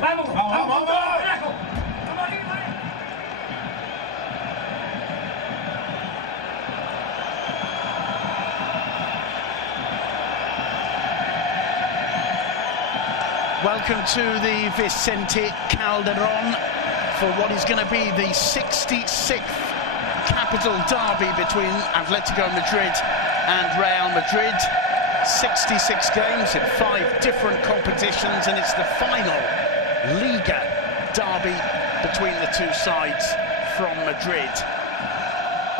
Vamos, vamos, vamos. Welcome to the Vicente Calderon for what is going to be the 66th capital derby between Atletico Madrid and Real Madrid. 66 games in 5 different competitions, and it's the final Liga derby between the two sides from Madrid.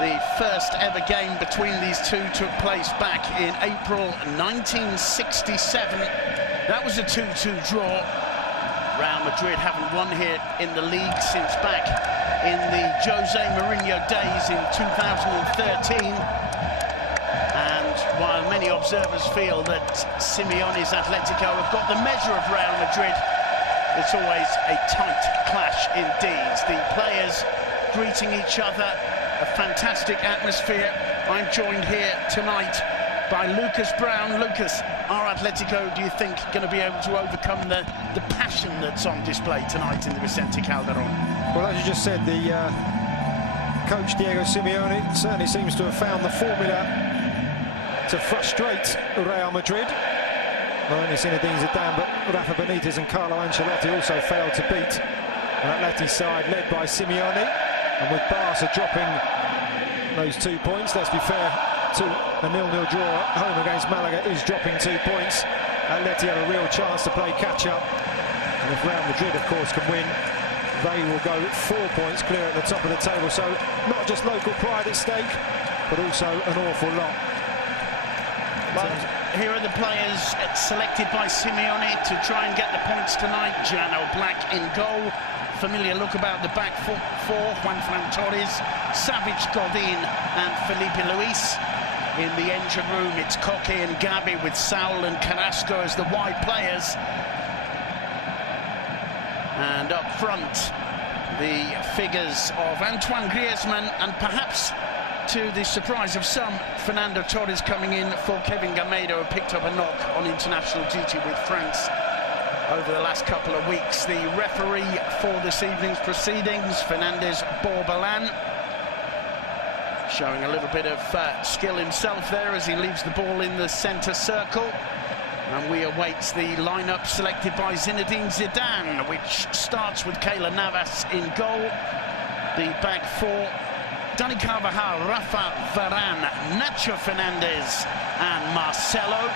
The first ever game between these two took place back in April 1967. That was a 2-2 draw. Real Madrid haven't won here in the league since back in the Jose Mourinho days in 2013. And while many observers feel that Simeone's Atletico have got the measure of Real Madrid, it's always a tight clash indeed. The players greeting each other, a fantastic atmosphere. I'm joined here tonight by Lucas Brown. Lucas, are Atletico, do you think, going to be able to overcome the passion that's on display tonight in the Vicente Calderon? Well, as you just said, the coach Diego Simeone certainly seems to have found the formula to frustrate Real Madrid. Not only Zinedine Zidane, but Rafa Benitez and Carlo Ancelotti also failed to beat an Atleti side led by Simeone. And with Barca dropping those 2 points, let's be fair, to a 0-0 draw at home against Malaga is dropping 2 points. Atleti have a real chance to play catch-up, and if Real Madrid, of course, can win, they will go 4 points clear at the top of the table. So not just local pride at stake, but also an awful lot. Well, here are the players selected by Simeone to try and get the points tonight. Jan Oblak in goal. Familiar look about the back four. Juanfran Torres, Savic, Godin and Felipe Luis. In the engine room, it's Koke and Gabi with Saul and Carrasco as the wide players. And up front, the figures of Antoine Griezmann and, perhaps to the surprise of some, Fernando Torres coming in for Kevin Gamero, who picked up a knock on international duty with France over the last couple of weeks. The referee for this evening's proceedings, Fernandez Borbalan, showing a little bit of skill himself there as he leaves the ball in the centre circle. And we await the lineup selected by Zinedine Zidane, which starts with Keylor Navas in goal. The back four, Dani Carvajal, Rafa Varane, Nacho Fernandez and Marcelo.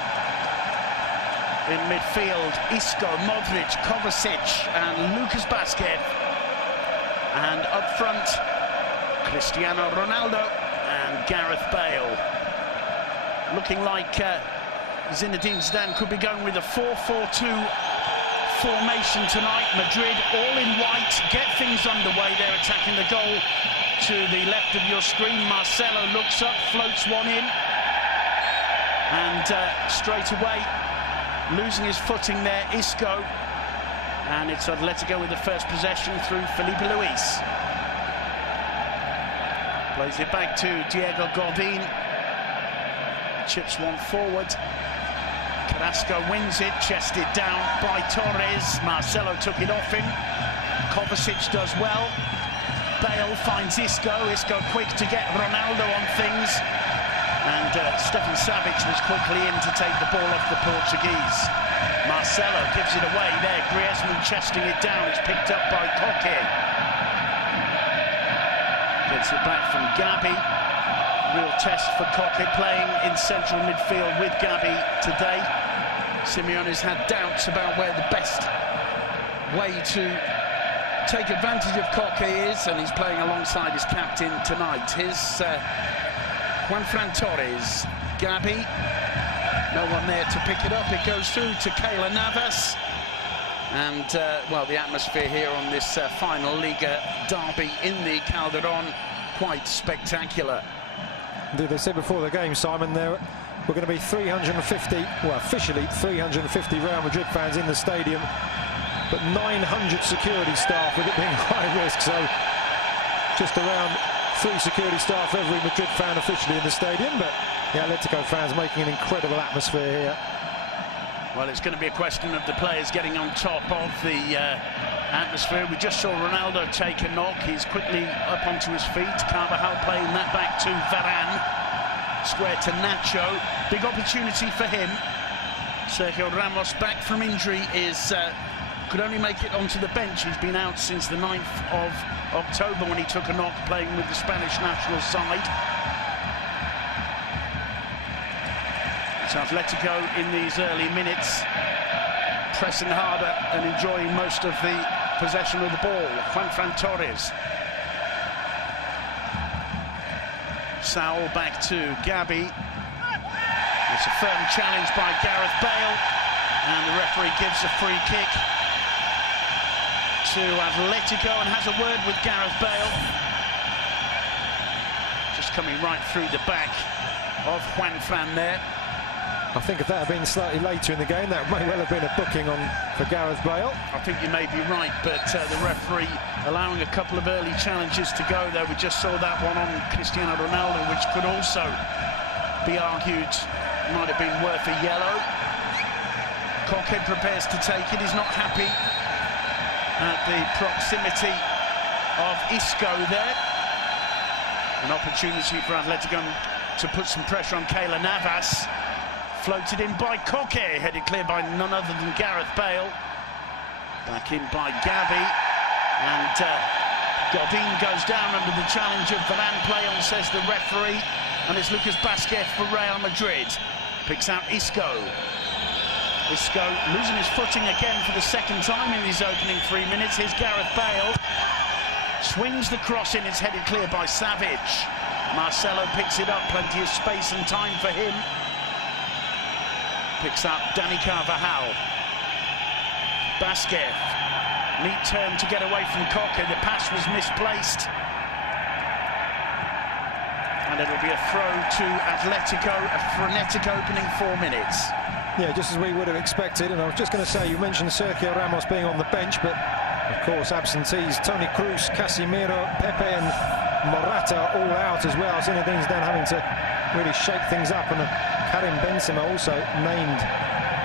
In midfield, Isco, Modric, Kovacic and Lucas Vázquez. And up front, Cristiano Ronaldo and Gareth Bale. Looking like Zinedine Zidane could be going with a 4-4-2 formation tonight. Madrid all in white, get things underway. They're attacking the goal to the left of your screen. Marcelo looks up, floats one in, and straight away losing his footing there, Isco. And it's Atletico with the first possession through Felipe Luis. Plays it back to Diego Godin. Chips one forward. Carrasco wins it, chested down by Torres. Marcelo took it off him. Kovacic does well. Bale finds Isco. Isco quick to get Ronaldo on things. And Stefan Savic was quickly in to take the ball off the Portuguese. Marcelo gives it away there. Griezmann chesting it down. It's picked up by Koke. Gets it back from Gabi. Real test for Koke playing in central midfield with Gabi today. Simeone's had doubts about where the best way to take advantage of Koke is, and he's playing alongside his captain tonight. Here's Juanfran Torres, Gabi, no one there to pick it up. It goes through to Keylor Navas. And, well, the atmosphere here on this final Liga derby in the Calderon, quite spectacular. They said before the game, Simon, there were going to be 350, well, officially 350 Real Madrid fans in the stadium, but 900 security staff, with it being high risk, so just around 3 security staff for every Madrid fan officially in the stadium. But the Atletico fans making an incredible atmosphere here. Well, it's going to be a question of the players getting on top of the atmosphere. We just saw Ronaldo take a knock. He's quickly up onto his feet. Carvajal playing that back to Varane. Square to Nacho. Big opportunity for him. Sergio Ramos, back from injury, could only make it onto the bench. He's been out since the 9th of October when he took a knock playing with the Spanish national side. It's Atletico in these early minutes, pressing harder and enjoying most of the possession of the ball. Juanfran Torres. Saul back to Gabi. It's a firm challenge by Gareth Bale, and the referee gives a free kick to Atletico and has a word with Gareth Bale. Just coming right through the back of Juanfran there. I think if that had been slightly later in the game, that may well have been a booking for Gareth Bale. I think you may be right, but the referee allowing a couple of early challenges to go there. We just saw that one on Cristiano Ronaldo, which could also be argued might have been worth a yellow. Koke prepares to take it. He's not happy at the proximity of Isco there. An opportunity for Atletico to put some pressure on Keylor Navas. Floated in by Koke, headed clear by none other than Gareth Bale. Back in by Gabi, and Godin goes down under the challenge of Varane. Play on, says the referee, and it's Lucas Vázquez for Real Madrid. Picks out Isco. Isco losing his footing again for the second time in these opening 3 minutes. Here's Gareth Bale. Swings the cross in, it's headed clear by Savic. Marcelo picks it up, plenty of space and time for him. Picks up Dani Carvajal. Vázquez. Neat turn to get away from Koke. The pass was misplaced. And it'll be a throw to Atletico, a frenetic opening 4 minutes. Yeah, just as we would have expected. And I was just going to say, you mentioned Sergio Ramos being on the bench, but of course absentees Toni Kroos, Casemiro, Pepe and Morata all out as well. Zinedine Zidane having to really shake things up, and Karim Benzema also named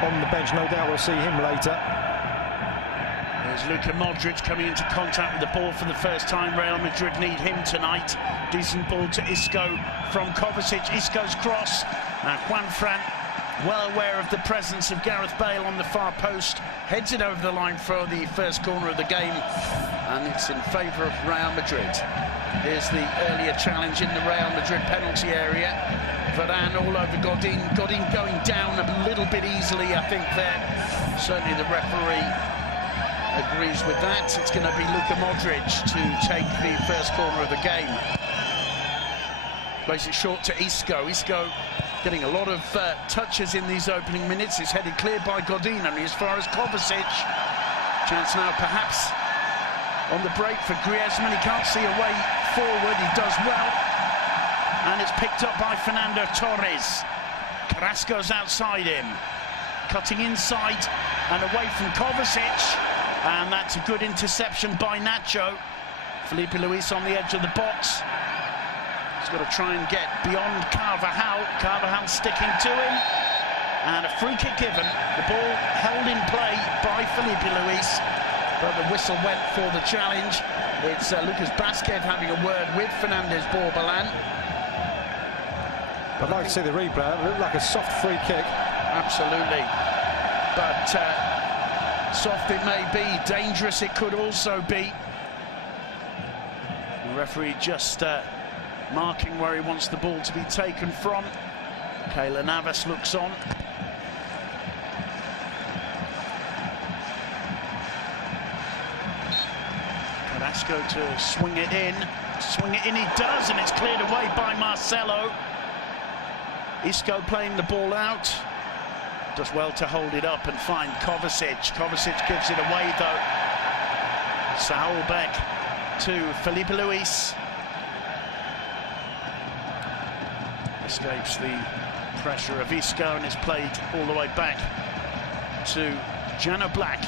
on the bench. No doubt we'll see him later. There's Luka Modric coming into contact with the ball for the first time. Real Madrid need him tonight. Decent ball to Isco from Kovacic. Isco's cross. Now Juanfran, well aware of the presence of Gareth Bale on the far post, heads it over the line for the first corner of the game, and it's in favour of Real Madrid. Here's the earlier challenge in the Real Madrid penalty area. Varane all over Godin. Godin going down a little bit easily, I think, there. Certainly the referee agrees with that. It's going to be Luka Modric to take the first corner of the game. Plays it short to Isco. Isco getting a lot of touches in these opening minutes. It's headed clear by Godin, only as far as Kovacic. Chance now perhaps on the break for Griezmann. He can't see a way forward. He does well. And it's picked up by Fernando Torres. Carrasco's outside him. Cutting inside and away from Kovacic. And that's a good interception by Nacho. Felipe Luis on the edge of the box. He's got to try and get beyond Carvajal. Carvajal sticking to him. And a free kick given. The ball held in play by Felipe Luis. But the whistle went for the challenge. It's Lucas Vázquez having a word with Fernandez Borbalán. I'd like to see the replay. It looked like a soft free kick. Absolutely. But soft it may be, dangerous it could also be. The referee just marking where he wants the ball to be taken from. Keylor Navas looks on. Carrasco to swing it in. Swing it in he does, and it's cleared away by Marcelo. Isco playing the ball out. Does well to hold it up and find Kovacic. Kovacic gives it away though. Saul back to Felipe Luis. Escapes the pressure of Isco and is played all the way back to Jano Black.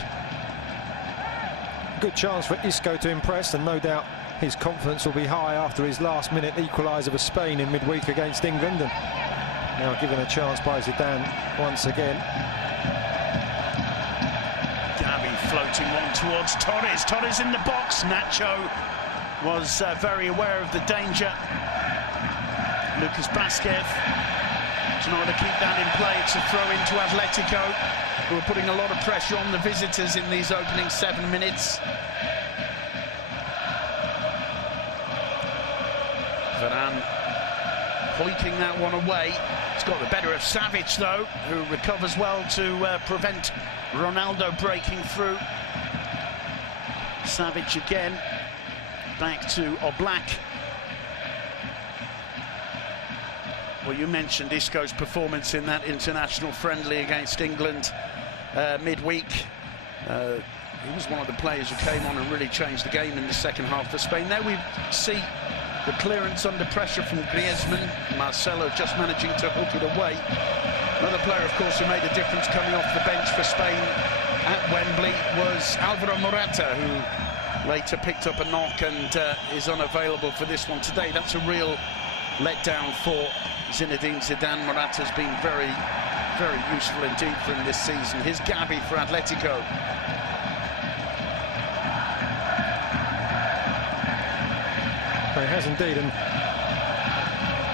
Good chance for Isco to impress, and no doubt his confidence will be high after his last-minute equaliser for Spain in midweek against England. And now given a chance by Zidane once again. floating one towards Torres. Torres in the box. Nacho was very aware of the danger. Lucas Vázquez to know how to keep that in play. It's a throw into Atletico, who are putting a lot of pressure on the visitors in these opening 7 minutes. Varane hoiking that one away. It's got the better of Savic, though, who recovers well to prevent Ronaldo breaking through. Savic again, back to Oblak. Well, you mentioned Isco's performance in that international friendly against England midweek. He was one of the players who came on and really changed the game in the second half for Spain. There we see the clearance under pressure from Griezmann. Marcelo just managing to hook it away. Another player, of course, who made a difference coming off the bench for Spain at Wembley was Alvaro Morata, who later picked up a knock and is unavailable for this one today. That's a real letdown for Zinedine Zidane. Morata's been very, very useful indeed for him this season. Here's Gavi for Atletico. He has indeed, and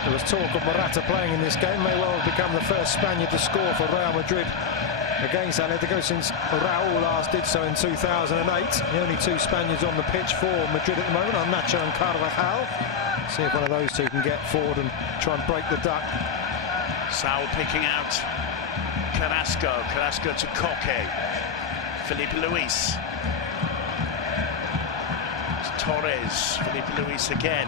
there was talk of Morata playing in this game. May well have become the first Spaniard to score for Real Madrid against Atletico since Raúl last did so in 2008. The only two Spaniards on the pitch for Madrid at the moment are Nacho and Carvajal. See if one of those two can get forward and try and break the duck. Saul picking out Carrasco. Carrasco to Koke. Felipe Luis. Torres. Felipe Luis again.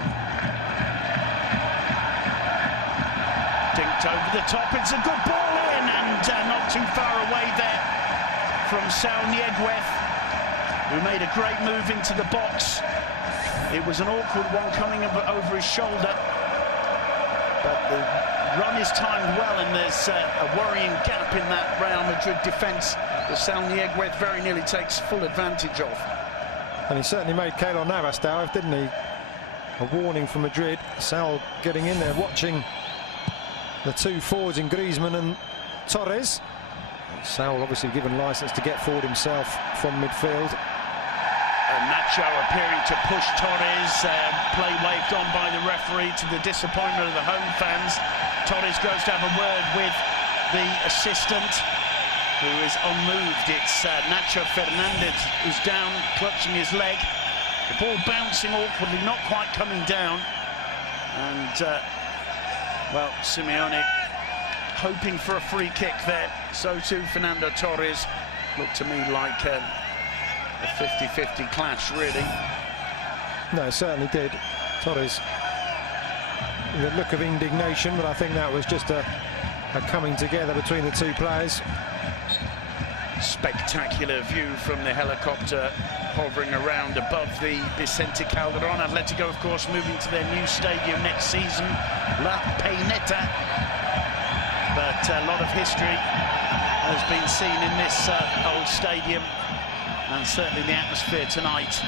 Dinked over the top. It's a good ball in, and not too far away there from Saul Nieguez, who made a great move into the box. It was an awkward one coming over his shoulder, but the run is timed well, and there's a worrying gap in that Real Madrid defence that Saul Nieguez very nearly takes full advantage of. And he certainly made Keylor Navas dive, didn't he? A warning from Madrid. Saul getting in there, watching the two forwards in Griezmann and Torres. Saul obviously given licence to get forward himself from midfield. Nacho appearing to push Torres. Play waved on by the referee to the disappointment of the home fans. Torres goes to have a word with the assistant, who is unmoved. It's Nacho Fernandez who's down, clutching his leg. The ball bouncing awkwardly, not quite coming down. And, well, Simeone hoping for a free kick there. So too Fernando Torres. Looked to me like a 50-50 clash, really. No, it certainly did. Torres, the look of indignation, but I think that was just a coming together between the two players. Spectacular view from the helicopter hovering around above the Vicente Calderón. Atletico, of course, moving to their new stadium next season, La Peineta. But a lot of history has been seen in this old stadium, and certainly the atmosphere tonight,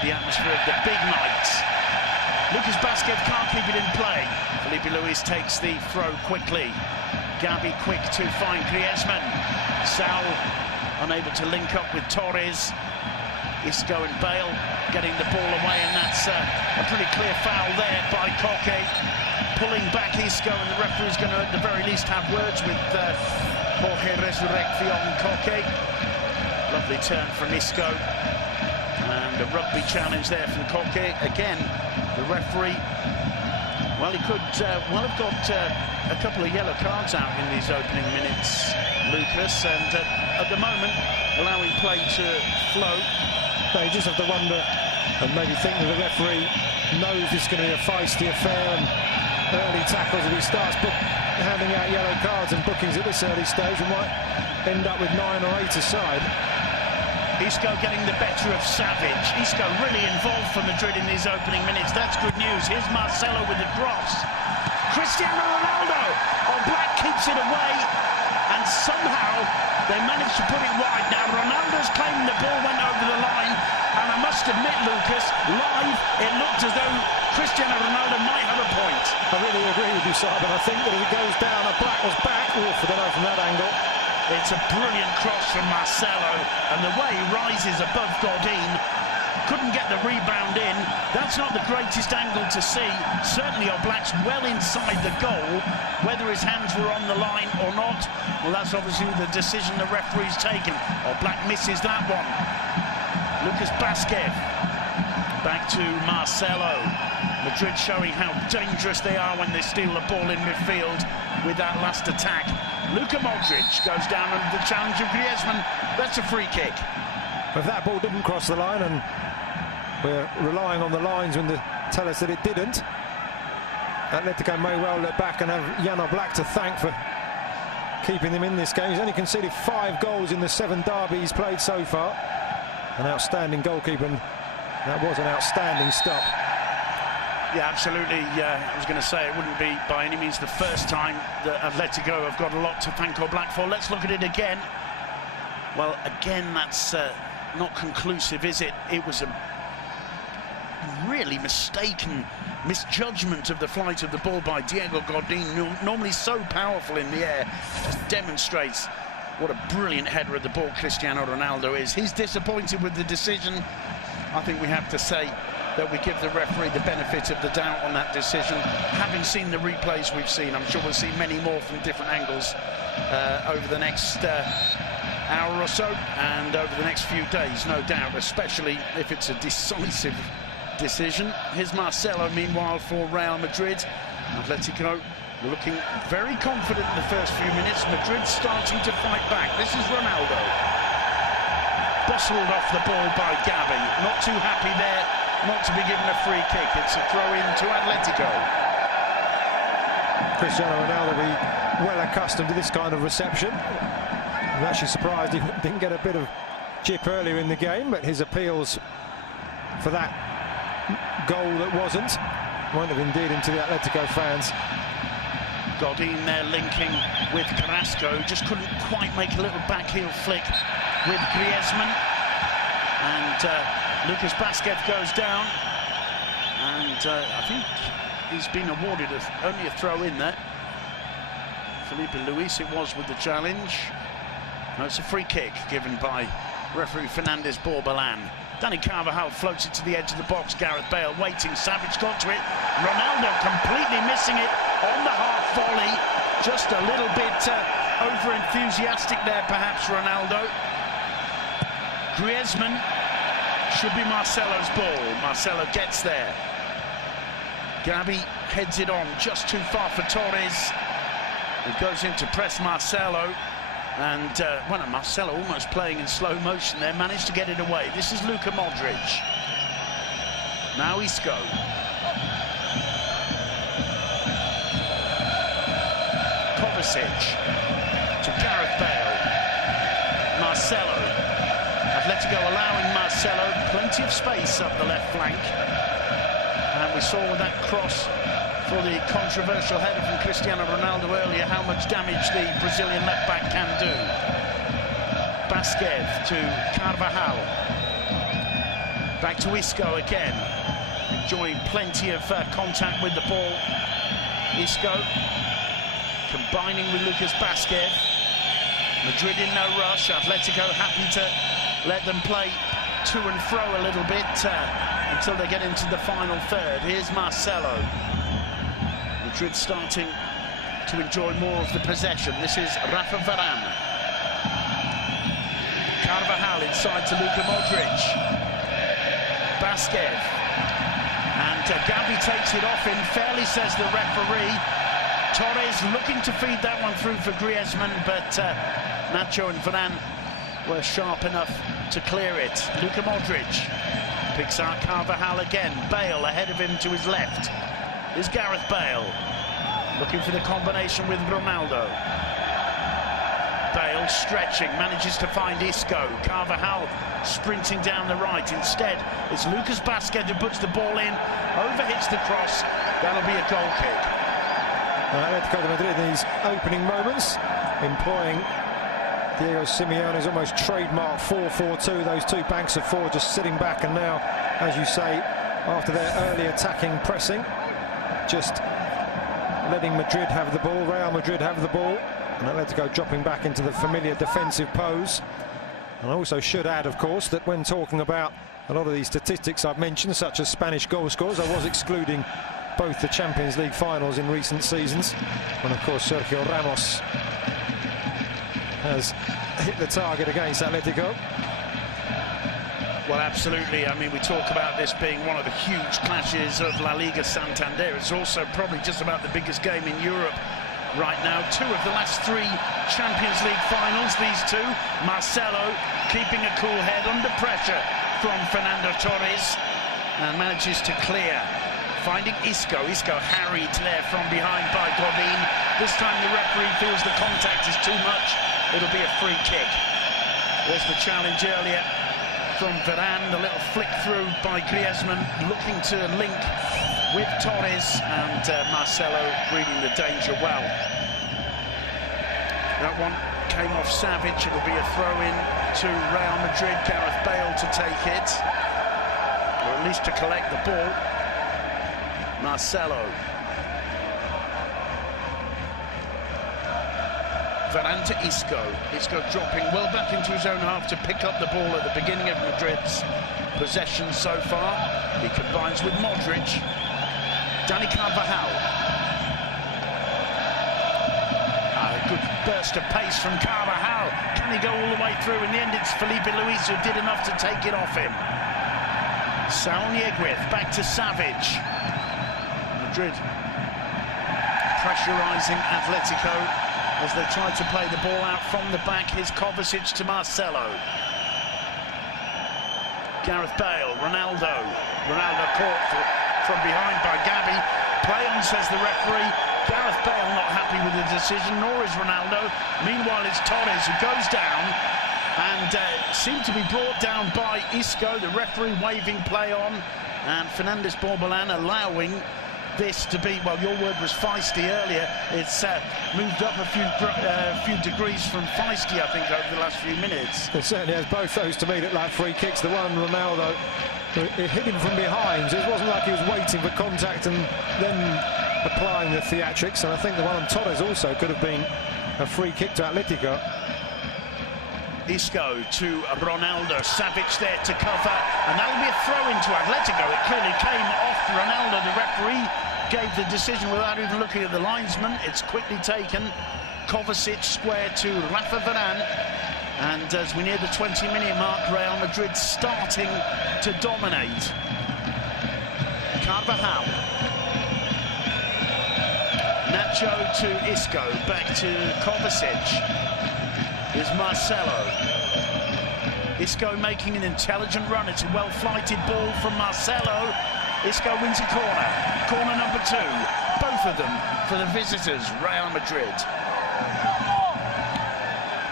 the atmosphere of the big night. Lucas Vázquez can't keep it in play. Felipe Luis takes the throw quickly. Gavi quick to find Griezmann. Saul unable to link up with Torres. Isco and Bale getting the ball away, and that's a pretty clear foul there by Koke. Pulling back Isco, and the referee's going to at the very least have words with Jorge Resurrección Koke. Lovely turn from Isco, and a rugby challenge there from Koke. Again, the referee, well, he could well have got a couple of yellow cards out in these opening minutes, Lucas, and at the moment allowing play to flow. No, you just have to wonder and maybe think that the referee knows this is going to be a feisty affair, and early tackles, if he starts handing out yellow cards and bookings at this early stage, we might end up with 9 or 8 aside. Isco getting the better of Savic. Isco really involved for Madrid in these opening minutes. That's good news. Here's Marcelo with the cross. Cristiano Ronaldo. Oblak keeps it away, and somehow they managed to put it wide. Now Ronaldo's claiming the ball went over the line, and I must admit, Lucas, live it looked as though Cristiano Ronaldo might have a point. I really agree with you, Simon. I think that if it goes down, Oblak was back. Oof, I don't know from that angle. It's a brilliant cross from Marcelo, and the way he rises above Godin, couldn't get the rebound in. That's not the greatest angle to see. Certainly Oblak's well inside the goal. Whether his hands were on the line or not, well, that's obviously the decision the referee's taken. Oblak misses that one. Lucas Basquez back to Marcelo. Madrid showing how dangerous they are when they steal the ball in midfield with that last attack. Luka Modric goes down under the challenge of Griezmann. That's a free kick. If that ball didn't cross the line, and we're relying on the lines when they tell us that it didn't, Atletico may well look back and have Jan Oblak to thank for keeping them in this game. He's only conceded 5 goals in the 7 derbies played so far. An outstanding goalkeeper, and that was an outstanding stop. Yeah, absolutely. I was going to say it wouldn't be by any means the first time that Atletico have got a lot to thank Oblak for. Let's look at it again. Well, again, that's not conclusive, is it? It was a really mistaken misjudgment of the flight of the ball by Diego Godin, normally so powerful in the air. Just demonstrates what a brilliant header of the ball Cristiano Ronaldo is. He's disappointed with the decision. I think we have to say that we give the referee the benefit of the doubt on that decision. Having seen the replays we've seen, I'm sure we'll see many more from different angles over the next hour or so, and over the next few days, no doubt, especially if it's a decisive decision. Here's Marcelo, meanwhile, for Real Madrid. Atletico looking very confident in the first few minutes. Madrid starting to fight back. This is Ronaldo. Bustled off the ball by Gavi. Not too happy there not to be given a free kick. It's a throw-in to Atletico. Cristiano Ronaldo will be well accustomed to this kind of reception. I'm actually surprised he didn't get a bit of chip earlier in the game, but his appeals for that goal that wasn't won't have endeared him to the Atletico fans. Godin there linking with Carrasco, just couldn't quite make a little backheel flick with Griezmann, and Lucas Basquez goes down, and I think he's been awarded only a throw in there. Felipe Luis it was with the challenge. No, it's a free kick given by referee Fernandez Borbalan. Dani Carvajal floats it to the edge of the box. Gareth Bale waiting. Savage got to it. Ronaldo completely missing it on the half volley. Just a little bit over-enthusiastic there, perhaps, Ronaldo. Griezmann should be Marcelo's ball. Marcelo gets there. Gavi heads it on just too far for Torres. He goes in to press Marcelo. And, well, Marcelo almost playing in slow motion there, managed to get it away. This is Luka Modric. Now Isco. Kovacic to Gareth Bale. Marcelo. Atletico allowing Marcelo plenty of space up the left flank. And we saw with that cross for the controversial header from Cristiano Ronaldo earlier how much damage the Brazilian left-back can do. Basquez to Carvajal. Back to Isco again. Enjoying plenty of contact with the ball. Isco combining with Lucas Basquez. Madrid in no rush. Atletico happy to let them play to and fro a little bit until they get into the final third. Here's Marcelo. Madrid starting to enjoy more of the possession. This is Rafa Varane. Carvajal inside to Luka Modric. Basquez. And Gavi takes it off in fairly, says the referee. Torres looking to feed that one through for Griezmann, but Nacho and Varane were sharp enough to clear it. Luka Modric picks out Carvajal again. Bale ahead of him to his left. Is Gareth Bale looking for the combination with Ronaldo. Bale stretching, manages to find Isco. Carvajal sprinting down the right. Instead, it's Lucas Basquez who puts the ball in, overhits the cross. That'll be a goal kick. Atletico Madrid in these opening moments, employing Diego Simeone's almost trademark 4-4-2, those two banks of four just sitting back, and now, as you say, after their early attacking pressing, just letting Madrid have the ball, Real Madrid have the ball, And Atletico dropping back into the familiar defensive pose. And I also should add, of course, that when talking about a lot of these statistics I've mentioned, such as Spanish goal scorers, I was excluding both the Champions League finals in recent seasons. And of course, Sergio Ramos has hit the target against Atletico. Well, absolutely. I mean, we talk about this being one of the huge clashes of La Liga Santander. It's also probably just about the biggest game in Europe right now. Two of the last three Champions League finals, these two. Marcelo keeping a cool head under pressure from Fernando Torres and manages to clear. Finding Isco. Isco harried there from behind by Godin. This time the referee feels the contact is too much. It'll be a free kick. There's the challenge earlier from Varane, the little flick through by Griezmann, looking to link with Torres, and Marcelo reading the danger well. That one came off Savage. It'll be a throw-in to Real Madrid. Gareth Bale to take it, or at least to collect the ball. Marcelo. Varane to Isco. Isco dropping well back into his own half to pick up the ball at the beginning of Madrid's possession so far. He combines with Modric. Dani Carvajal. A good burst of pace from Carvajal. Can he go all the way through? In the end, it's Felipe Luis who did enough to take it off him. Saul Nieguez back to Savage. Madrid pressurising Atletico as they try to play the ball out from the back. Here's Kovacic to Marcelo. Gareth Bale, Ronaldo. Ronaldo caught from behind by Gavi. Play on, says the referee. Gareth Bale not happy with the decision, nor is Ronaldo. Meanwhile, it's Torres who goes down and seemed to be brought down by Isco. The referee waving play on, and Fernandes Borbalán allowing this to be, well, your word was feisty earlier. It's moved up a few degrees from feisty, I think, over the last few minutes. It certainly has. Both those to me look like free kicks. The one Ronaldo, it hit him from behind, so it wasn't like he was waiting for contact and then applying the theatrics. And I think the one on Torres also could have been a free kick to Atletico. Isco to Ronaldo. Savage there to cover, and that'll be a throw into Atletico. It clearly came off Ronaldo. The referee gave the decision without even looking at the linesman. It's quickly taken. Kovacic square to Rafa Varane, and as we near the 20-minute mark, Real Madrid starting to dominate. Carvajal. Nacho to Isco, back to Kovacic. Is Marcelo. Isco making an intelligent run. It's a well-flighted ball from Marcelo. Isco wins a corner. Corner number 2. Both of them for the visitors, Real Madrid.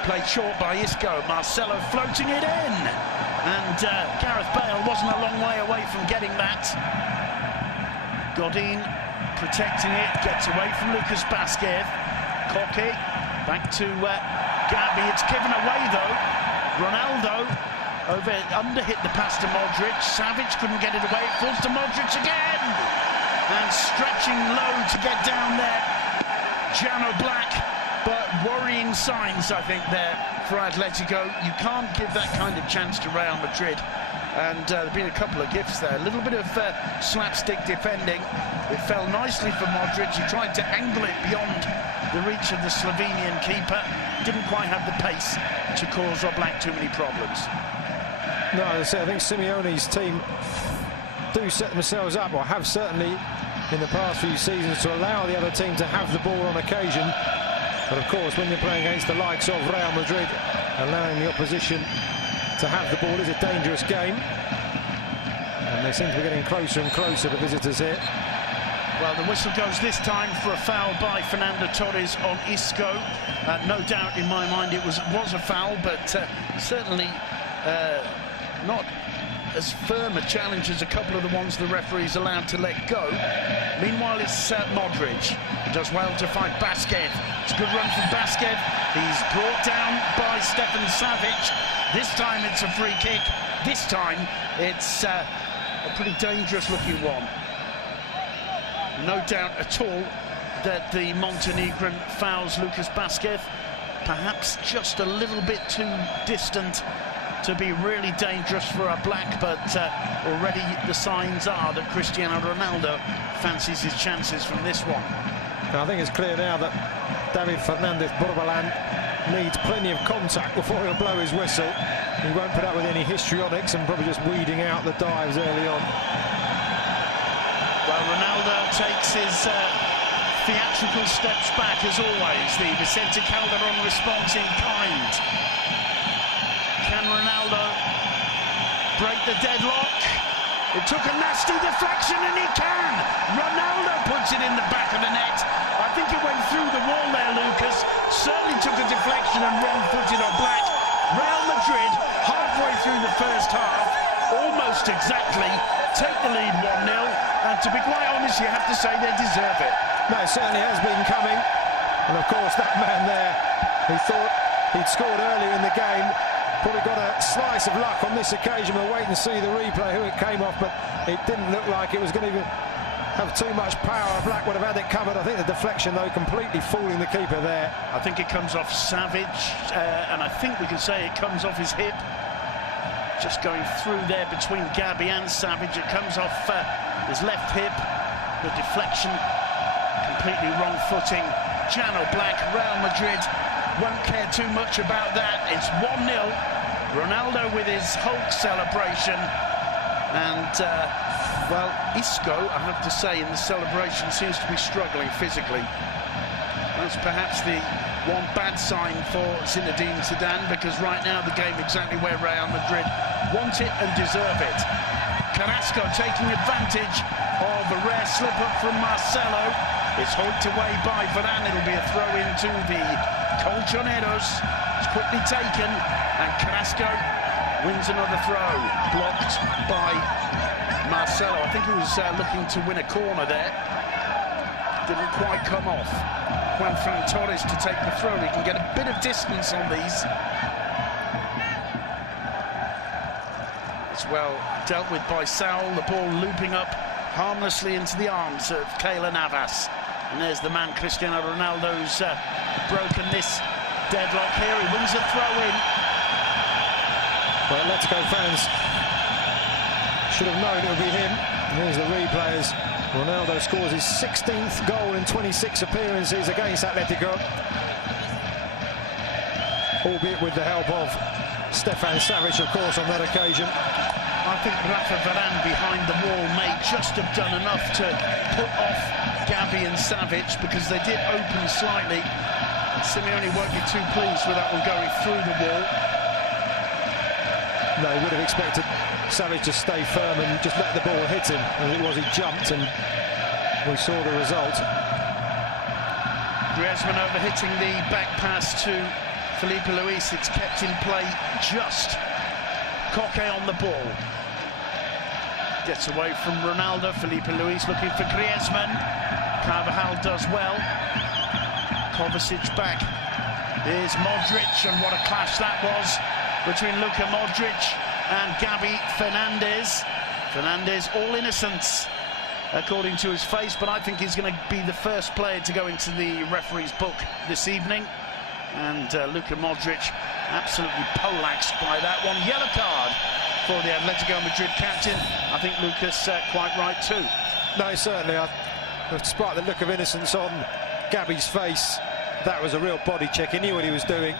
Played short by Isco. Marcelo floating it in. And Gareth Bale wasn't a long way away from getting that. Godin protecting it. Gets away from Lucas Vázquez. Koke back to Gavi. It's given away though. Ronaldo underhit the pass to Modric. Savage couldn't get it away. It falls to Modric again. And stretching low to get down there. Jano Black, but worrying signs, I think, there for Atletico. You can't give that kind of chance to Real Madrid. And there have been a couple of gifts there. A little bit of slapstick defending. It fell nicely for Modric. He tried to angle it beyond the reach of the Slovenian keeper. Didn't quite have the pace to cause Oblak too many problems. No, as I say, I think Simeone's team do set themselves up, or have certainly in the past few seasons, to allow the other team to have the ball on occasion. But of course, when you're playing against the likes of Real Madrid, allowing the opposition to have the ball is a dangerous game. And they seem to be getting closer and closer, the visitors here. Well, the whistle goes this time for a foul by Fernando Torres on Isco. No doubt in my mind it was a foul, but certainly not as firm a challenge as a couple of the ones the referee's allowed to let go. Meanwhile, it's Modric, who does well to find Vázquez. It's a good run from Vázquez. He's brought down by Stefan Savic. This time it's a free kick. This time it's a pretty dangerous looking one. No doubt at all that the Montenegrin fouls Lucas Vázquez. Perhaps just a little bit too distant to be really dangerous for a black, but already the signs are that Cristiano Ronaldo fancies his chances from this one. I think it's clear now that David Fernandez Borbalán needs plenty of contact before he'll blow his whistle. He won't put up with any histrionics and probably just weeding out the dives early on. Well, Ronaldo takes his theatrical steps back as always. The Vicente Calderon response in kind. Can Ronaldo break the deadlock? It took a nasty deflection and he can! Ronaldo puts it in the back of the net. I think it went through the wall there, Lucas. Certainly took a deflection and wrong-footed on black. Real Madrid, halfway through the first half, almost exactly, take the lead 1-0. And to be quite honest, you have to say they deserve it. No, it certainly has been coming. And of course, that man there, he thought he'd scored earlier in the game. Probably got a slice of luck on this occasion. We'll wait and see the replay who it came off, but it didn't look like it was going to even have too much power. Black would have had it covered. I think the deflection, though, completely fooling the keeper there. I think it comes off Savage, and I think we can say it comes off his hip. Just going through there between Gabi and Savage. It comes off his left hip. The deflection, completely wrong footing. Jan Oblak, Real Madrid won't care too much about that. It's 1-0. Ronaldo with his Hulk celebration. And, well, Isco, I have to say, in the celebration seems to be struggling physically. That's perhaps the one bad sign for Zinedine Zidane, because right now the game exactly where Real Madrid want it and deserve it. Carrasco taking advantage of a rare slip-up from Marcelo. It's hooked away by Varane. It'll be a throw into the Colchoneros. It's quickly taken, and Carrasco wins another throw, blocked by Marcelo. I think he was looking to win a corner there. Didn't quite come off. Juanfran Torres to take the throw. He can get a bit of distance on these. It's well dealt with by Saul. The ball looping up harmlessly into the arms of Keylor Navas. And there's the man, Cristiano Ronaldo, who's broken this deadlock here. He wins a throw-in. Well, Atletico fans should have known it would be him. Here's the replays. Ronaldo scores his 16th goal in 26 appearances against Atletico, albeit with the help of Stefan Savic, of course, on that occasion. I think Rafa Varane behind the wall may just have done enough to put off Gabi and Savic, because they did open slightly. Simeone won't be too pleased with that one going through the wall. No, he would have expected Savic to stay firm and just let the ball hit him. As it was, he jumped, and we saw the result. Griezmann overhitting the back pass to Felipe Luis. It's kept in play just. Koke on the ball. Gets away from Ronaldo. Felipe Luis looking for Griezmann. Carvajal does well. Kovacic back. Here's Modric, and what a clash that was between Luka Modric and Gabi Fernandez. Fernandez, all innocence, according to his face, but I think he's going to be the first player to go into the referee's book this evening. And Luka Modric absolutely poleaxed by that one. Yellow card for the Atletico Madrid captain. I think Lucas quite right too. No, certainly. Despite the look of innocence on Gabi's face, that was a real body check. He knew what he was doing.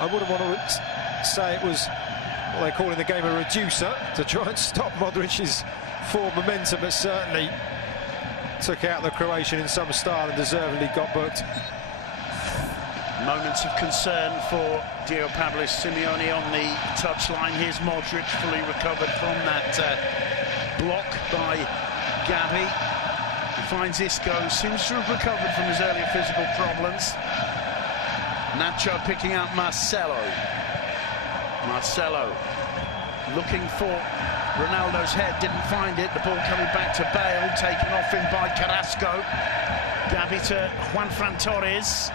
I wouldn't want to say it was what they call in the game a reducer to try and stop Modric's forward momentum, but certainly took out the Croatian in some style and deservedly got booked. Moments of concern for Diego Pablo Simeone on the touchline. Here's Modric, fully recovered from that block by Gabi. He finds Isco, seems to have recovered from his earlier physical problems. Nacho picking out Marcelo. Marcelo looking for Ronaldo's head, didn't find it. The ball coming back to Bale, taken off him by Carrasco. Gabi to Juanfran Torres.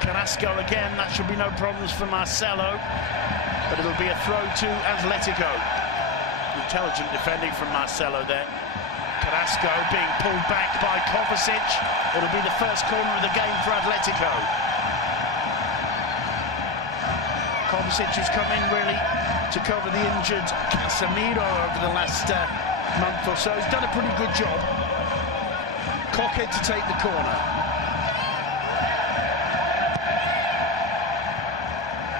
Carrasco again, that should be no problems for Marcelo, but it'll be a throw to Atletico. Intelligent defending from Marcelo there. Carrasco being pulled back by Kovacic. It'll be the first corner of the game for Atletico. Kovacic has come in really to cover the injured Casemiro over the last month or so. He's done a pretty good job. Koke to take the corner.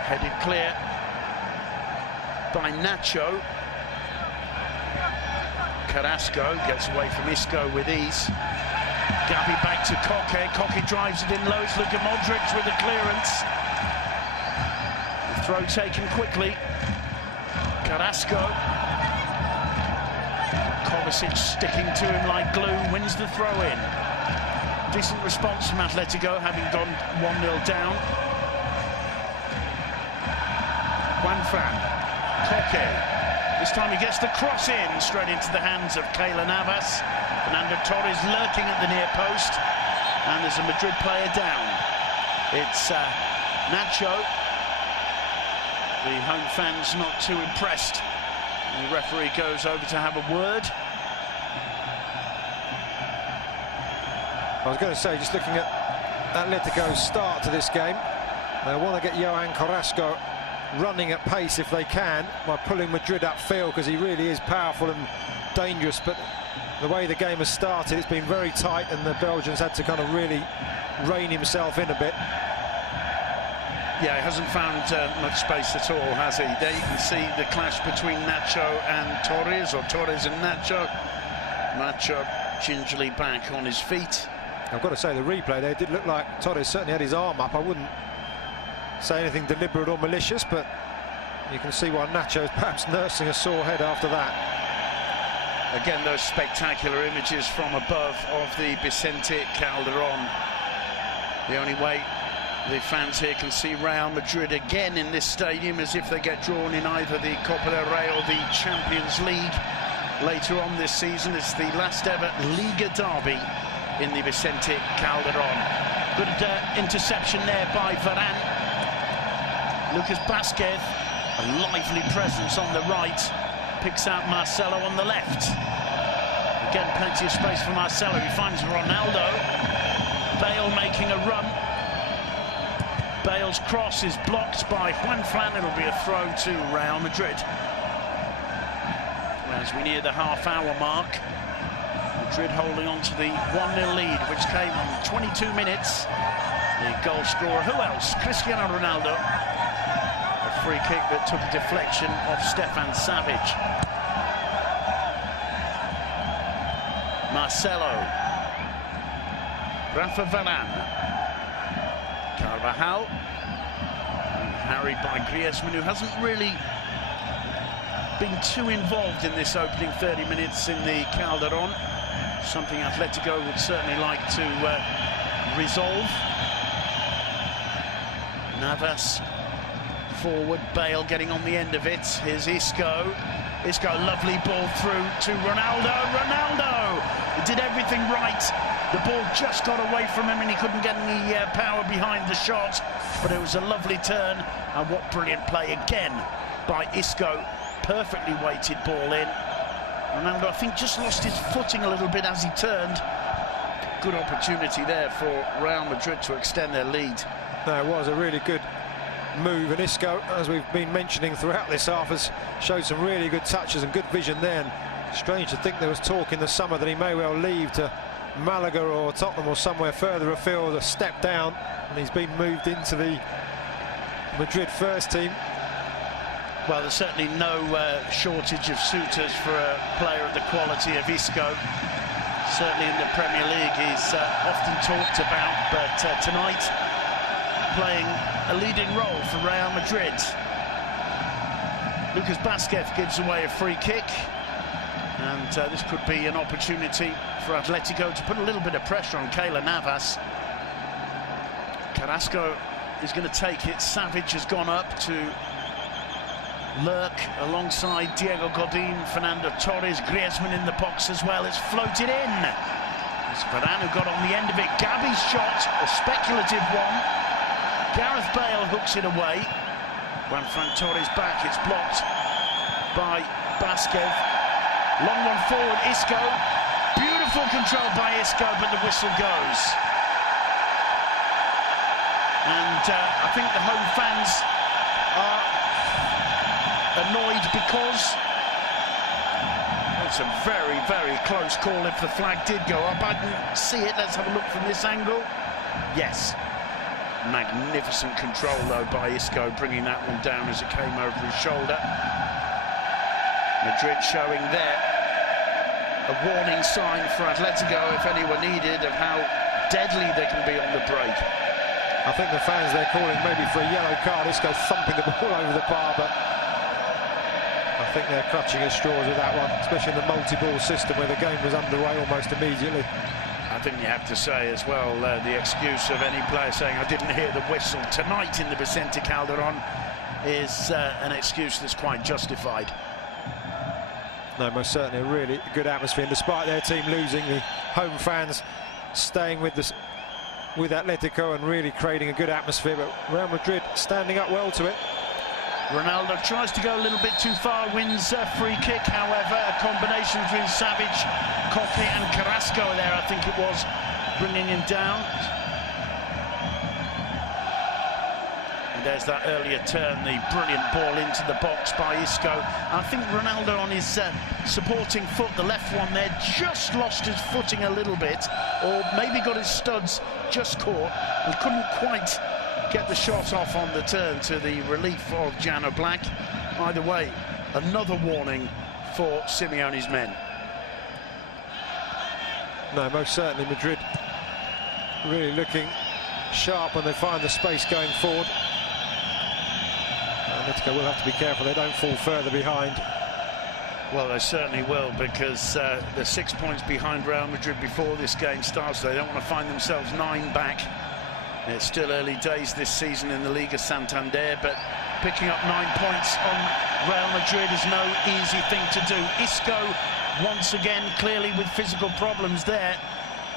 Headed clear by Nacho. Carrasco gets away from Isco with ease. Gavi back to Koke. Koke drives it in low. It's Luka Modric with the clearance. The throw taken quickly. Carrasco. Kovacic sticking to him like glue, wins the throw-in. Decent response from Atletico, having gone 1-0 down. Juanfran. Koke. This time he gets the cross in, straight into the hands of Keylor Navas. Fernando Torres lurking at the near post. And there's a Madrid player down. It's Nacho. The home fans not too impressed. The referee goes over to have a word. I was going to say, just looking at Atletico's start to this game, they want to get Johan Carrasco running at pace if they can by pulling Madrid upfield, because he really is powerful and dangerous. But the way the game has started, it's been very tight, and the Belgians had to kind of really rein himself in a bit. Yeah, he hasn't found much space at all, has he? There you can see the clash between Nacho and Torres, or Torres and Nacho. Nacho gingerly back on his feet. I've got to say, the replay there did look like Torres certainly had his arm up. I wouldn't say anything deliberate or malicious, but you can see why Nacho is perhaps nursing a sore head after that. Again, those spectacular images from above of the Vicente Calderon. The only way the fans here can see Real Madrid again in this stadium is if they get drawn in either the Copa del Rey or the Champions League later on this season. It's the last ever Liga derby in the Vicente Calderon. Good interception there by Varane. Lucas Vázquez, a lively presence on the right, picks out Marcelo on the left. Again, plenty of space for Marcelo. He finds Ronaldo. Bale making a run. Bale's cross is blocked by Juanfran. It'll be a throw to Real Madrid. As we near the half-hour mark, Madrid holding on to the 1-0 lead, which came on 22 minutes. The goal scorer, who else? Cristiano Ronaldo. A free kick that took a deflection of Stefan Savic. Marcelo. Rafa Varane. Carvajal, and harried by Griezmann, who hasn't really been too involved in this opening 30 minutes in the Calderon. Something Atletico would certainly like to resolve. Navas forward, Bale getting on the end of it. Here's Isco. Isco, lovely ball through to Ronaldo. Ronaldo! He did everything right. The ball just got away from him and he couldn't get any power behind the shot, but it was a lovely turn, and what brilliant play again by Isco. Perfectly weighted ball in. Ronaldo, I think, just lost his footing a little bit as he turned. Good opportunity there for Real Madrid to extend their lead. No, it was a really good move, and Isco, as we've been mentioning throughout this half, has showed some really good touches and good vision there. And strange to think there was talk in the summer that he may well leave to Malaga or Tottenham or somewhere further afield, a step down, and he's been moved into the Madrid first team. Well, there's certainly no shortage of suitors for a player of the quality of Isco. Certainly in the Premier League he's often talked about, but tonight playing a leading role for Real Madrid. Lucas Vázquez gives away a free kick, and this could be an opportunity for Atletico to put a little bit of pressure on Keylor Navas. Carrasco is going to take it. Savic has gone up to lurk alongside Diego Godin, Fernando Torres, Griezmann in the box as well. It's floated in. It's Varane who got on the end of it. Gavi's shot, a speculative one. Gareth Bale hooks it away. Juanfran Torres back, it's blocked by Vázquez. Long one forward, Isco. Beautiful control by Isco, but the whistle goes. And I think the home fans are annoyed because it's a very, very close call. If the flag did go up, I didn't see it. Let's have a look from this angle. Yes. Magnificent control, though, by Isco, bringing that one down as it came over his shoulder. Madrid showing there a warning sign for Atletico, if any were needed, of how deadly they can be on the break. I think the fans, they're calling maybe for a yellow card. Isco thumping the ball over the bar, but I think they're clutching at straws with that one, especially in the multi-ball system where the game was underway almost immediately. I think you have to say as well, the excuse of any player saying I didn't hear the whistle tonight in the Vicente Calderon is an excuse that's quite justified. No, most certainly a really good atmosphere, and despite their team losing, the home fans staying with Atletico and really creating a good atmosphere, but Real Madrid standing up well to it. Ronaldo tries to go a little bit too far, wins a free kick. However, a combination between Savic, Koke and Carrasco there, I think it was, bringing him down. And there's that earlier turn, the brilliant ball into the box by Isco. I think Ronaldo on his supporting foot, the left one there, just lost his footing a little bit, or maybe got his studs just caught and couldn't quite get the shot off on the turn, to the relief of Jano Black. Either way, another warning for Simeone's men. No, most certainly Madrid really looking sharp when they find the space going forward. Atletico will have to be careful they don't fall further behind. Well, they certainly will, because they're 6 points behind Real Madrid before this game starts. They don't want to find themselves 9 back. It's still early days this season in the Liga Santander, but picking up 9 points on Real Madrid is no easy thing to do. Isco, once again, clearly with physical problems there.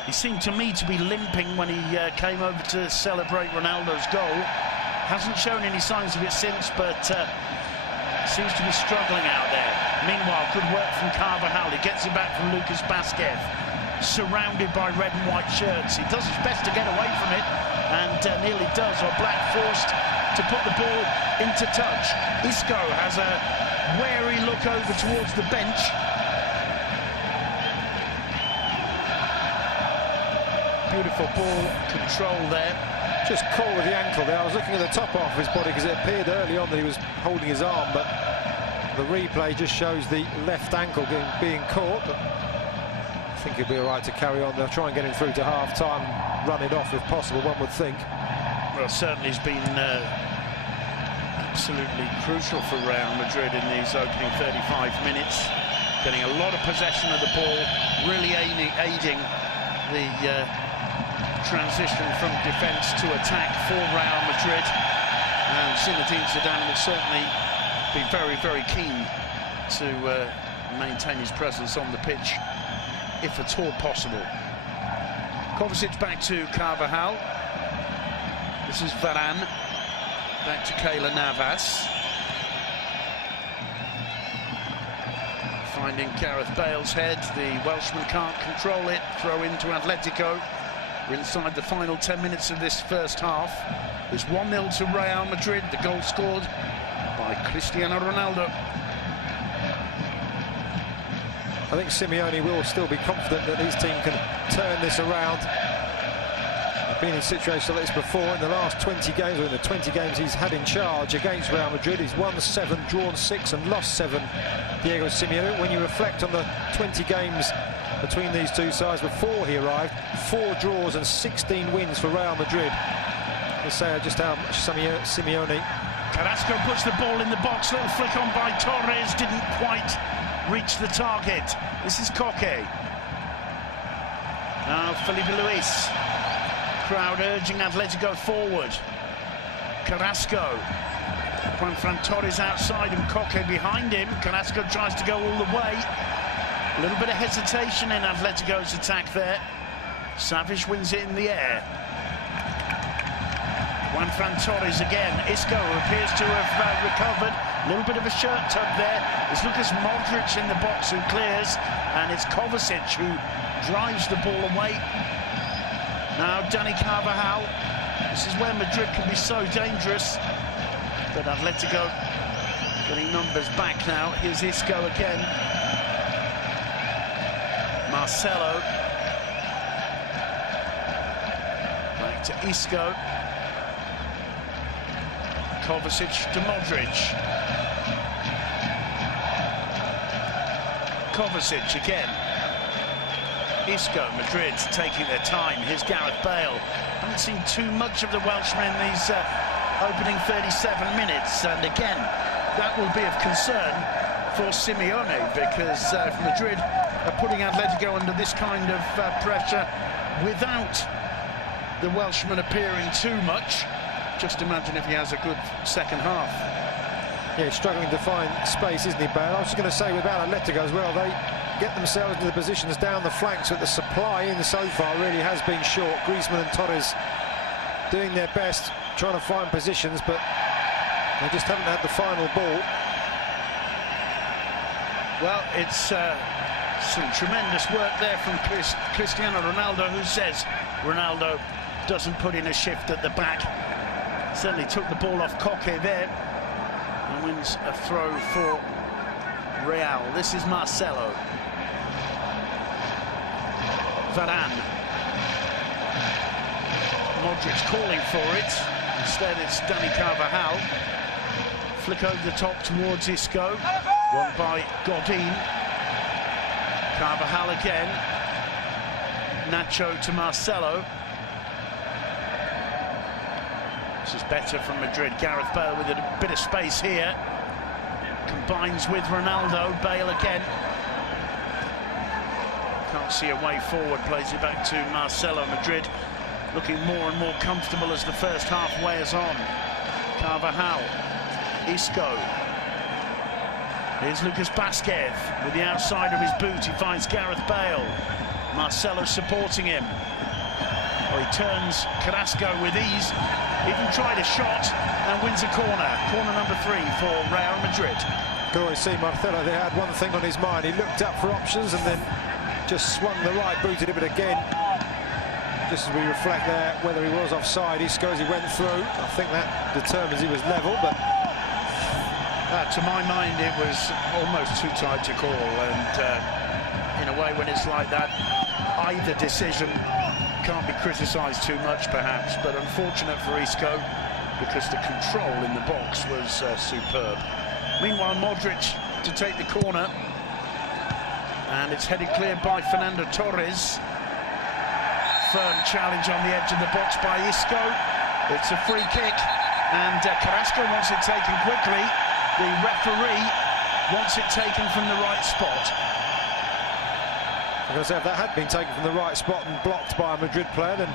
He seemed to me to be limping when he came over to celebrate Ronaldo's goal. Hasn't shown any signs of it since, but seems to be struggling out there. Meanwhile, good work from Carvajal. He gets it back from Lucas Vázquez, surrounded by red and white shirts. He does his best to get away from it, and nearly does. Or Black forced to put the ball into touch. Isco has a wary look over towards the bench. Beautiful ball control there. Just caught with the ankle there. I was looking at the top half of his body because it appeared early on that he was holding his arm, but the replay just shows the left ankle being caught. But I think he'll be all right to carry on. They'll try and get him through to half-time, run it off if possible, one would think. Well, certainly he's been absolutely crucial for Real Madrid in these opening 35 minutes, getting a lot of possession of the ball, really aiding the transition from defence to attack for Real Madrid. And Zinedine Zidane will certainly be very, very keen to maintain his presence on the pitch, if at all possible. Kovacic back to Carvajal. This is Varane. Back to Keylor Navas. Finding Gareth Bale's head. The Welshman can't control it. Throw into Atletico. We're inside the final 10 minutes of this first half. It's 1-0 to Real Madrid. The goal scored by Cristiano Ronaldo. I think Simeone will still be confident that his team can turn this around. I've been in situations like this before in the last 20 games, or in the 20 games he's had in charge against Real Madrid. He's won 7, drawn 6 and lost 7, Diego Simeone. When you reflect on the 20 games between these two sides before he arrived, 4 draws and 16 wins for Real Madrid. Let's say just how much Simeone. Carrasco puts the ball in the box, little flick on by Torres, didn't quite reach the target. This is Koke. Now Felipe Luis. Crowd urging Atletico forward. Carrasco. Juan Torres outside and Koke behind him. Carrasco tries to go all the way. A little bit of hesitation in Atletico's attack there. Savic wins it in the air. Juan Torres again. Isco appears to have recovered. A little bit of a shirt tug there. It's Lucas Modric in the box who clears, and it's Kovacic who drives the ball away. Now Dani Carvajal. This is where Madrid can be so dangerous. But Atletico getting numbers back now. Here's Isco again. Marcelo. Back to Isco. Kovacic to Modric. Kovacic again. Isco, Madrid taking their time. Here's Gareth Bale. Haven't seen too much of the Welshman in these opening 37 minutes, and again that will be of concern for Simeone, because if Madrid are putting Atletico under this kind of pressure without the Welshman appearing too much, just imagine if he has a good second half. Yeah, struggling to find space, isn't he, Bale? I was just going to say, without Atletico as well, they get themselves into the positions down the flanks, but the supply in so far really has been short. Griezmann and Torres doing their best, trying to find positions, but they just haven't had the final ball. Well, it's some tremendous work there from Cristiano Ronaldo, who says Ronaldo doesn't put in a shift at the back. Certainly took the ball off Koke there and wins a throw for Real. This is Marcelo. Varane. Modric calling for it. Instead it's Dani Carvajal. Flick over the top towards Isco. Won by Godin. Carvajal again. Nacho to Marcelo. This is better from Madrid. Gareth Bale with a bit of space here. Combines with Ronaldo. Bale again. Can't see a way forward. Plays it back to Marcelo. Madrid looking more and more comfortable as the first half wears on. Carvajal. Isco. Here's Lucas Vázquez with the outside of his boot. He finds Gareth Bale. Marcelo supporting him. Well, he turns Carrasco with ease. Even tried a shot and wins a corner. Corner number 3 for Real Madrid. Could always see Marcelo there had one thing on his mind. He looked up for options and then just swung the right boot at it again. Just as we reflect there whether he was offside, Isco as he went through. I think that determines he was level, but to my mind it was almost too tight to call, and in a way when it's like that, either decision can't be criticised too much perhaps, but unfortunate for Isco because the control in the box was superb. Meanwhile, Modric to take the corner, and it's headed clear by Fernando Torres. Firm challenge on the edge of the box by Isco. It's a free kick, and Carrasco wants it taken quickly. The referee wants it taken from the right spot. I'm going to say, if that had been taken from the right spot and blocked by a Madrid player, then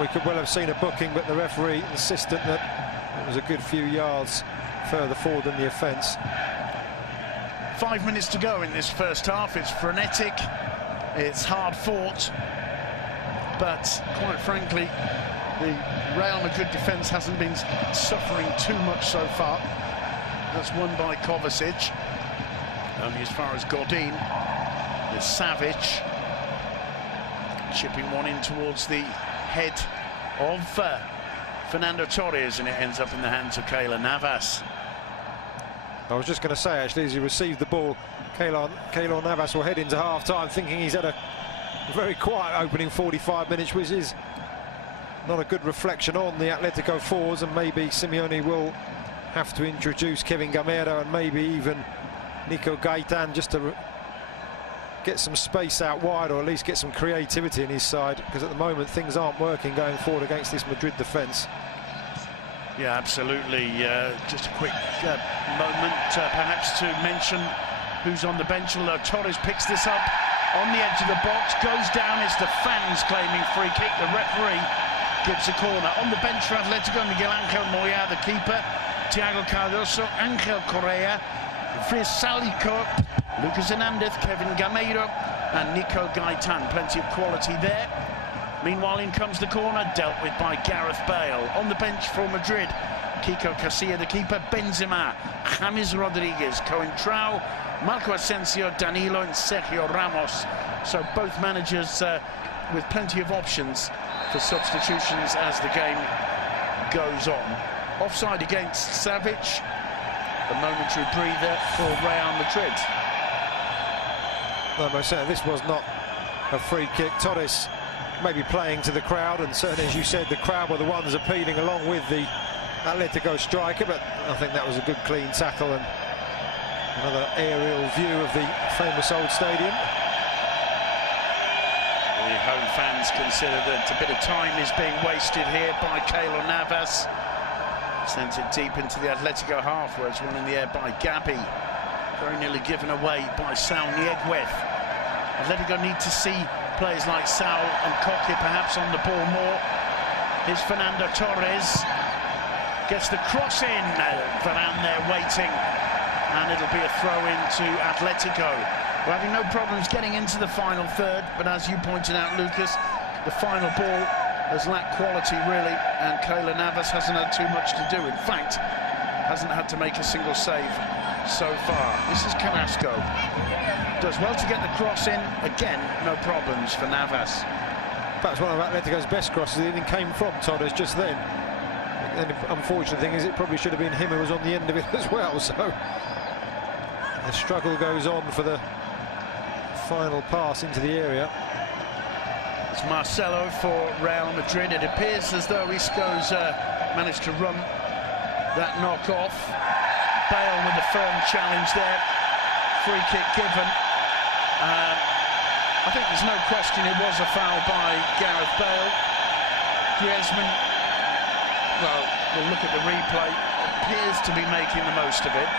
we could well have seen a booking, but the referee insisted that it was a good few yards further forward than the offence. 5 minutes to go in this first half. It's frenetic, it's hard fought, but quite frankly the Real Madrid defence hasn't been suffering too much so far. That's won by Kovacic. Only as far as Godin. There's Savic chipping one in towards the head of Fernando Torres, and it ends up in the hands of Keylor Navas. I was just going to say, actually, as he received the ball, Keylor Navas will head into half-time thinking he's had a very quiet opening 45 minutes, which is not a good reflection on the Atletico forwards, and maybe Simeone will have to introduce Kevin Gamero and maybe even Nico Gaitan just to get some space out wide, or at least get some creativity in his side, because at the moment things aren't working going forward against this Madrid defence. Yeah, absolutely. Just a quick moment perhaps to mention who's on the bench, although Torres picks this up on the edge of the box, goes down. It's the fans claiming free kick. The referee gives a corner. On the bench for Atletico, Miguel Angel Moya, the keeper, Thiago Cardoso, Angel Correa, Fris Salico, Lucas Hernandez, Kevin Gameiro and Nico Gaitan. Plenty of quality there. Meanwhile, in comes the corner, dealt with by Gareth Bale. On the bench for Madrid, Kiko Casilla, the keeper, Benzema, James Rodriguez, Coentrao, Marco Asensio, Danilo and Sergio Ramos. So both managers with plenty of options for substitutions as the game goes on. Offside against Savic, a momentary breather for Real Madrid. No, most certainly this was not a free kick. Torres maybe playing to the crowd, and certainly, as you said, the crowd were the ones appealing along with the Atletico striker, but I think that was a good clean tackle and another aerial view of the famous old stadium. The home fans consider that a bit of time is being wasted here by Keylor Navas. Sends it deep into the Atletico half, where it's won in the air by Gabi. Very nearly given away by Saul Nieguez. Atletico need to see players like Saul and Koke perhaps on the ball more. Here's Fernando Torres. Gets the cross in. Varane there waiting. And it'll be a throw in to Atletico. We're having no problems getting into the final third, but as you pointed out, Lucas, the final ball has lacked quality really, and Keylor Navas hasn't had too much to do. In fact, hasn't had to make a single save so far. This is Carrasco. Does well to get the cross in. Again, no problems for Navas. Perhaps one of Atletico's best crosses even came from Torres just then. And the unfortunate thing is it probably should have been him who was on the end of it as well. So the struggle goes on for the final pass into the area. It's Marcelo for Real Madrid. It appears as though Isco's managed to run that knock-off. Bale with a firm challenge there. Free kick given. I think there's no question it was a foul by Gareth Bale. Griezmann, well, we'll look at the replay, appears to be making the most of it.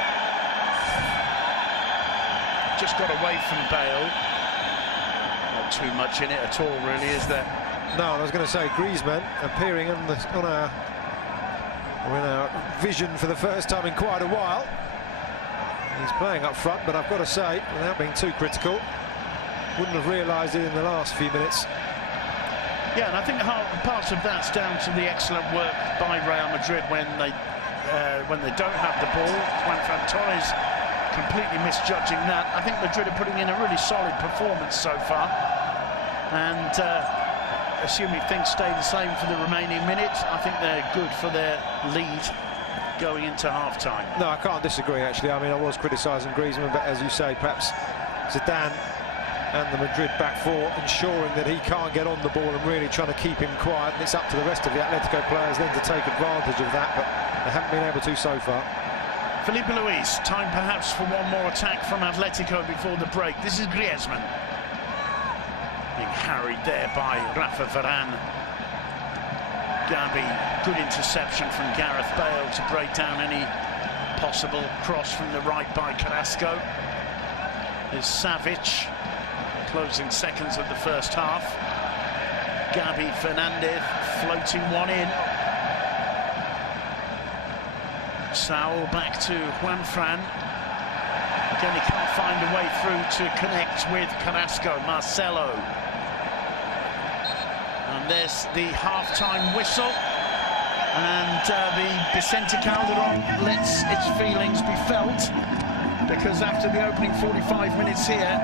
Just got away from Bale. Not too much in it at all, really, is there? No, I was going to say Griezmann appearing on our vision for the first time in quite a while. He's playing up front, but I've got to say, without being too critical, wouldn't have realised it in the last few minutes. Yeah, and I think part of that's down to the excellent work by Real Madrid when they don't have the ball. Juan Torres completely misjudging that. I think Madrid are putting in a really solid performance so far, and assuming things stay the same for the remaining minutes, I think they're good for their lead going into half-time. No, I can't disagree, actually. I mean, I was criticising Griezmann, but as you say, perhaps Zidane and the Madrid back four ensuring that he can't get on the ball and really trying to keep him quiet, and it's up to the rest of the Atletico players then to take advantage of that, but they haven't been able to so far. Felipe Luis, time perhaps for one more attack from Atletico before the break. This is Griezmann. Being harried there by Rafa Varane. Gabi, good interception from Gareth Bale to break down any possible cross from the right by Carrasco. There's Savic, closing seconds of the first half. Gabi Fernandez floating one in. Saul back to Juanfran. Again, he can't find a way through to connect with Carrasco. Marcelo. And there's the half-time whistle. And the Vicente Calderon lets its feelings be felt, because after the opening 45 minutes here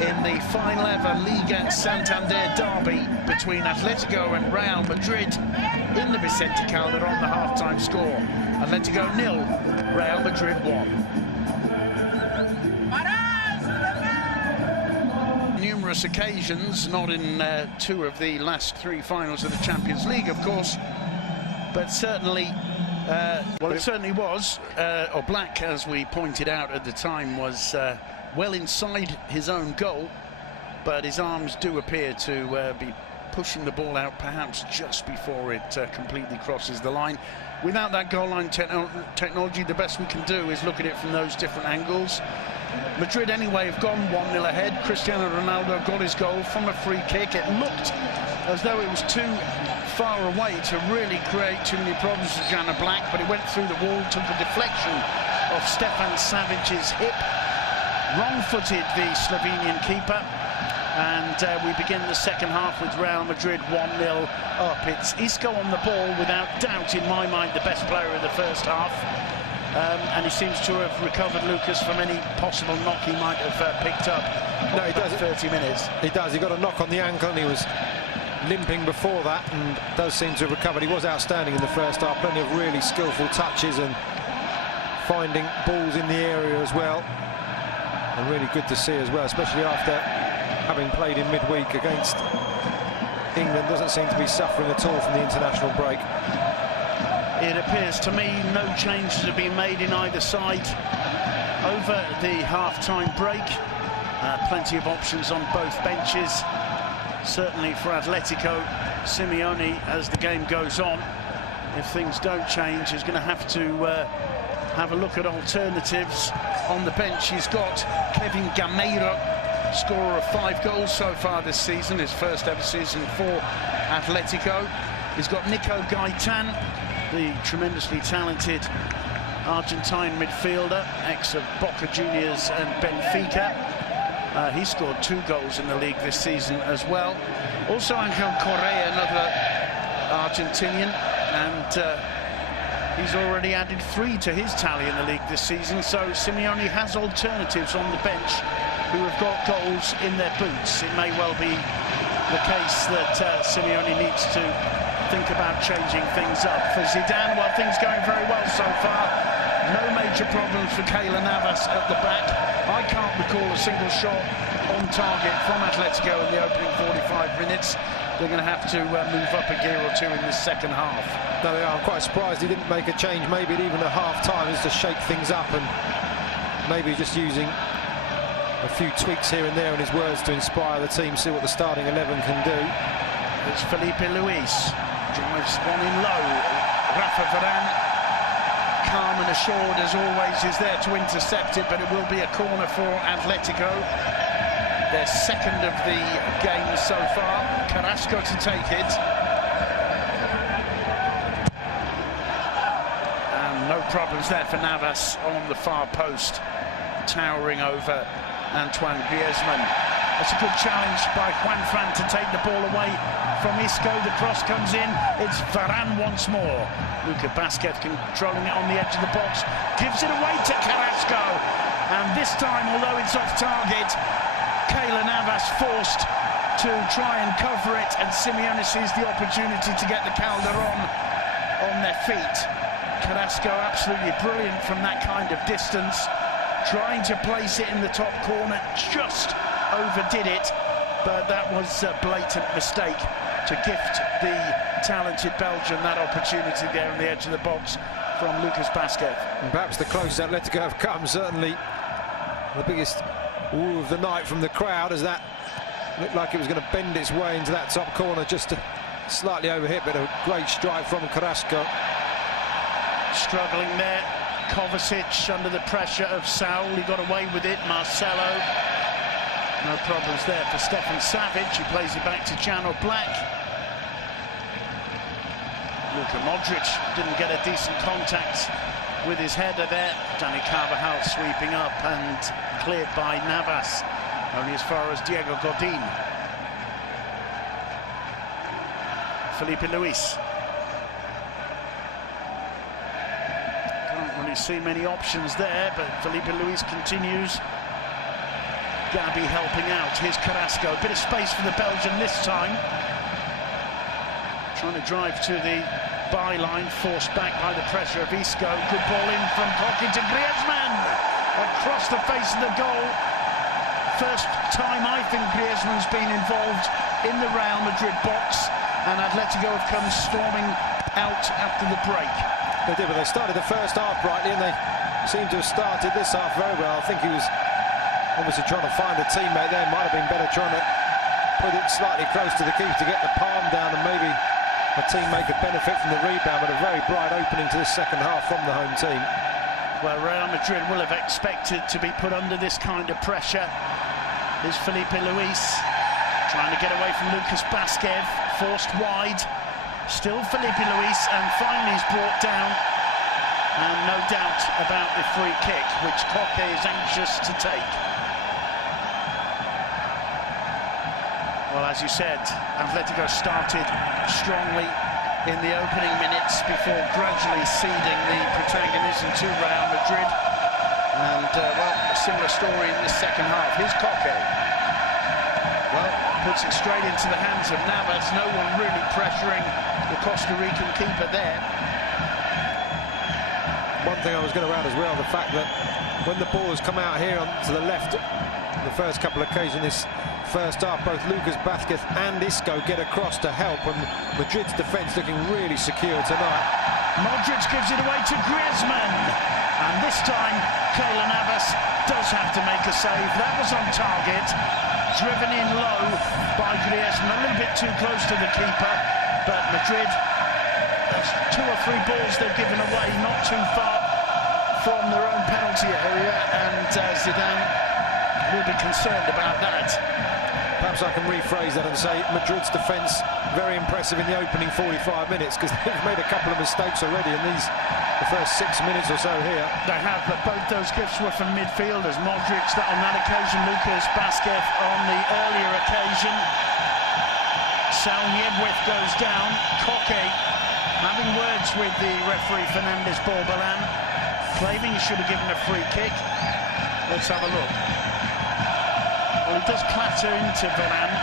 in the final ever Liga Santander derby between Atletico and Real Madrid in the Vicente Calderon, the half-time score: Atletico 0, Real Madrid 1. Numerous occasions, not in two of the last three finals of the Champions League, of course, but certainly, well, it certainly was. Oblak, as we pointed out at the time, was well inside his own goal, but his arms do appear to be pushing the ball out perhaps just before it completely crosses the line. Without that goal line technology, the best we can do is look at it from those different angles. Madrid anyway have gone 1-0 ahead. Cristiano Ronaldo got his goal from a free kick. It looked as though it was too far away to really create too many problems for Jan Oblak, but it went through the wall, took a deflection of Stefan Savic's hip, wrong-footed the Slovenian keeper, and we begin the second half with Real Madrid 1-0 up. It's Isco on the ball, without doubt, in my mind, the best player of the first half. And he seems to have recovered, Lucas, from any possible knock he might have picked up. No, he does. 30 minutes. He does. He got a knock on the ankle and he was limping before that, and does seem to have recovered. He was outstanding in the first half. Plenty of really skillful touches and finding balls in the area as well. And really good to see as well, especially after having played in midweek against England. Doesn't seem to be suffering at all from the international break. It appears to me no changes have been made in either side over the half-time break. Plenty of options on both benches. Certainly for Atletico, Simeone, as the game goes on, if things don't change, is going to have a look at alternatives. On the bench, he's got Kevin Gameiro, scorer of 5 goals so far this season, his first ever season for Atletico. He's got Nico Gaitan, the tremendously talented Argentine midfielder, ex of Boca Juniors and Benfica. He scored 2 goals in the league this season as well. Also Angel Correa, another Argentinian, and he's already added 3 to his tally in the league this season. So Simeone has alternatives on the bench who have got goals in their boots. It may well be the case that Simeone needs to think about changing things up. For Zidane, well, things going very well so far. No major problems for Keylor Navas at the back. I can't recall a single shot on target from Atletico in the opening 45 minutes. They're going to have to move up a gear or 2 in this second half. No, they are. I'm quite surprised he didn't make a change, maybe even a half-time, just to shake things up, and maybe just using a few tweaks here and there in his words to inspire the team, see what the starting 11 can do. It's Felipe Luis, drives one in low. Rafa Varane, calm and assured as always, is there to intercept it, but it will be a corner for Atletico. Their second of the game so far. Carrasco to take it. And no problems there for Navas on the far post, towering over Antoine Griezmann. That's a good challenge by Juan Fran to take the ball away from Isco. The cross comes in. It's Varane once more. Lucas Vázquez controlling it on the edge of the box. Gives it away to Carrasco. And this time, although it's off target, Keylor Navas forced to try and cover it, and Simeone sees the opportunity to get the Calderon on their feet. Carrasco absolutely brilliant from that kind of distance, trying to place it in the top corner, just overdid it, but that was a blatant mistake to gift the talented Belgian that opportunity there on the edge of the box from Lucas Vázquez. And perhaps the closest Atletico have come, certainly the biggest ooh of the night from the crowd, as that looked like it was going to bend its way into that top corner, just slightly overhit, but a great strike from Carrasco. Struggling there, Kovacic under the pressure of Saul. He got away with it. Marcelo, no problems there for Stefan Savic. He plays it back to Jan Oblak. Luka Modric didn't get a decent contact with his header there. Dani Carvajal sweeping up and cleared by Navas, only as far as Diego Godin. Felipe Luis. Can't really see many options there, but Felipe Luis continues. Gabi helping out. Here's Carrasco. A bit of space for the Belgian this time. Trying to drive to the byline, forced back by the pressure of Isco. Good ball in from Coque to Griezmann. Across the face of the goal. First time I think Griezmann's been involved in the Real Madrid box, and Atletico have come storming out after the break. They did, but they started the first half brightly, and they seem to have started this half very well. I think he was obviously trying to find a teammate there. Might have been better trying to put it slightly close to the keeper to get the palm down, and maybe a teammate could benefit from the rebound, but a very bright opening to this second half from the home team. Well, Real Madrid will have expected to be put under this kind of pressure. Here's Felipe Luis trying to get away from Lucas Vázquez, forced wide. Still Felipe Luis, and finally he's brought down. And no doubt about the free kick, which Coque is anxious to take. Well, as you said, Atletico started strongly in the opening minutes before gradually ceding the protagonism to Real Madrid. And, well, a similar story in the second half. Here's Koke. Well, puts it straight into the hands of Navas. No one really pressuring the Costa Rican keeper there. One thing I was going to add as well, the fact that when the ball has come out here to the left, the first couple of occasions this first half, both Lucas Vázquez and Isco get across to help, and Madrid's defence looking really secure tonight. Modric gives it away to Griezmann, and this time Keylor Navas does have to make a save. That was on target, driven in low by Griezmann, a little bit too close to the keeper, but Madrid, there's 2 or 3 balls they've given away, not too far from their own penalty area, and Zidane will be concerned about that. Perhaps I can rephrase that and say Madrid's defence very impressive in the opening 45 minutes, because they've made a couple of mistakes already in the first 6 minutes or so here. They have, but both those gifts were from midfielders. Modric on that occasion, Lucas Vázquez on the earlier occasion. Salniewicz goes down. Koke having words with the referee Fernandez Borbalán, claiming he should have given a free kick. Let's have a look. Well, he does clatter into Varane.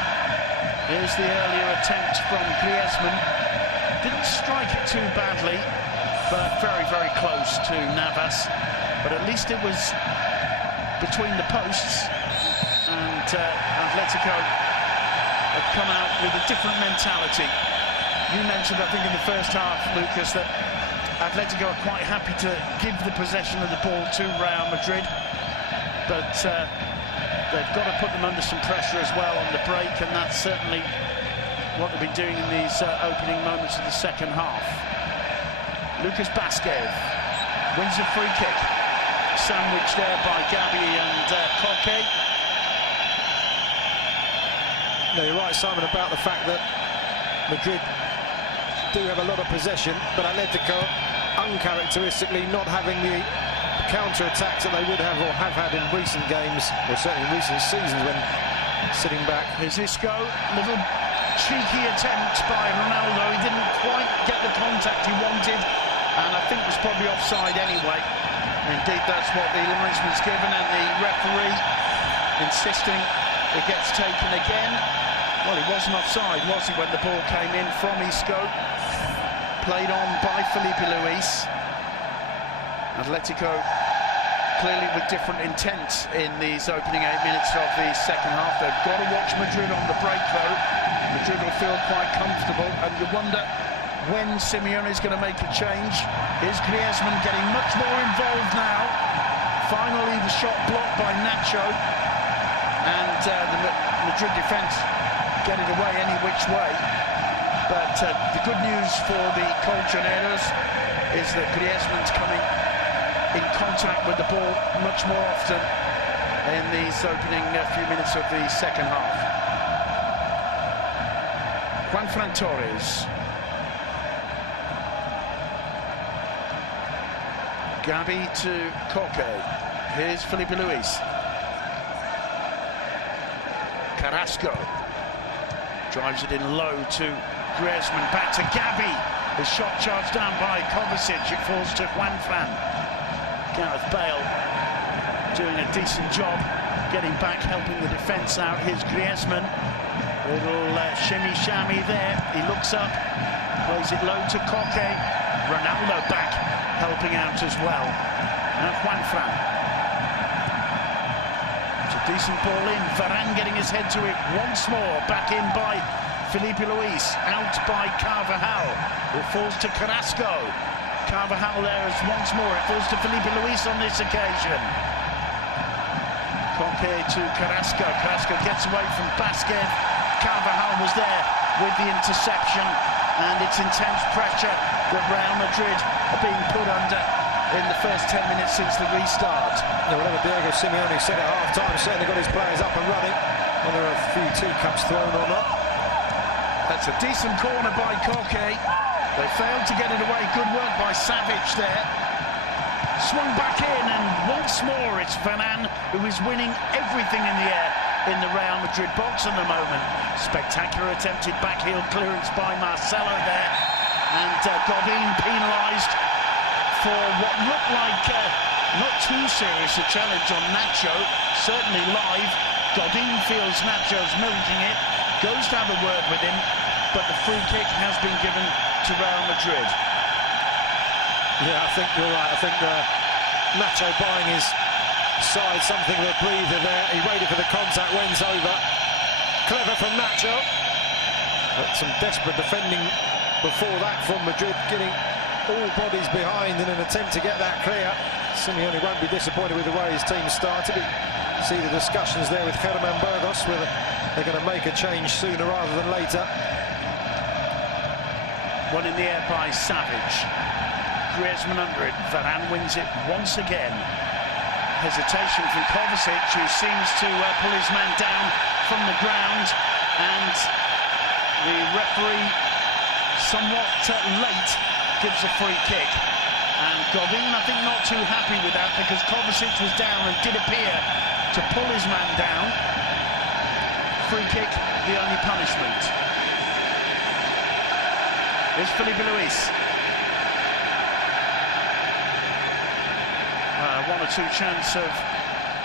Here's the earlier attempt from Griezmann. Didn't strike it too badly, but very, very close to Navas. But at least it was between the posts, and Atletico have come out with a different mentality. You mentioned, I think, in the first half, Lucas, that Atletico are quite happy to give the possession of the ball to Real Madrid, but they've got to put them under some pressure as well on the break, and that's certainly what they've been doing in these opening moments of the second half. Lucas Vázquez wins a free kick, sandwiched there by Gabi and Koke. No, you're right, Simon, about the fact that Madrid do have a lot of possession, but Atletico uncharacteristically not having the counter-attacks that they would have or have had in recent games, or certainly in recent seasons when sitting back. Here's Isco, little cheeky attempt by Ronaldo. He didn't quite get the contact he wanted, and I think was probably offside anyway. Indeed, that's what the linesman's given, and the referee insisting it gets taken again. Well, he wasn't offside, was he, when the ball came in from Isco? Played on by Felipe Luis. Atletico clearly with different intent in these opening 8 minutes of the second half. They've got to watch Madrid on the break, though. Madrid will feel quite comfortable, and you wonder when Simeone is going to make a change. Here's Griezmann getting much more involved now. Finally, the shot blocked by Nacho, and the Madrid defence get it away any which way. But the good news for the Colchoneros is that Griezmann's coming in contact with the ball much more often in these opening few minutes of the second half. Juanfran Torres. Gabi to Koke. Here's Felipe Luis. Carrasco drives it in low to Griezmann. Back to Gabi. The shot charged down by Kovacic. It falls to Juanfran. Gareth Bale doing a decent job getting back, helping the defence out. Here's Griezmann. Little shimmy-shammy there. He looks up, plays it low to Koke. Ronaldo back, helping out as well. Now Juanfran. It's a decent ball in. Varane getting his head to it once more. Back in by Felipe Luis. Out by Carvajal. It falls to Carrasco. Carvajal there is once more. It falls to Felipe Luis on this occasion. Koke to Carrasco. Carrasco gets away from Vázquez. Carvajal was there with the interception, and it's intense pressure that Real Madrid are being put under in the first 10 minutes since the restart. Yeah, whatever Diego Simeone said at half-time, certainly got his players up and running. Well, there are a few teacups thrown on up. That's a decent corner by Koke. They failed to get it away. Good work by Savic there. Swung back in, and once more it's Varane who is winning everything in the air. in the Real Madrid box at the moment. Spectacular attempted backheel clearance by Marcelo there, and Godin penalised for what looked like not too serious a challenge on Nacho. Certainly live. Godin feels Nacho's milking it, goes to have a word with him, but the free kick has been given to Real Madrid. Yeah, I think you're right. I think Nacho buying his side something of a breather there. He waited for the contact, wins over. Clever from Nacho. But some desperate defending before that from Madrid, getting all bodies behind in an attempt to get that clear. Simeone won't be disappointed with the way his team started. See the discussions there with Germán Burgos, whether they're going to make a change sooner rather than later. One in the air by Savage. Griezmann under it. Varane wins it once again. Hesitation from Kovacic, who seems to pull his man down from the ground, and the referee, somewhat late, gives a free kick. And Godin, I think, not too happy with that, because Kovacic was down and did appear to pull his man down. Free kick, the only punishment. Here's Felipe Luis. One or two chance of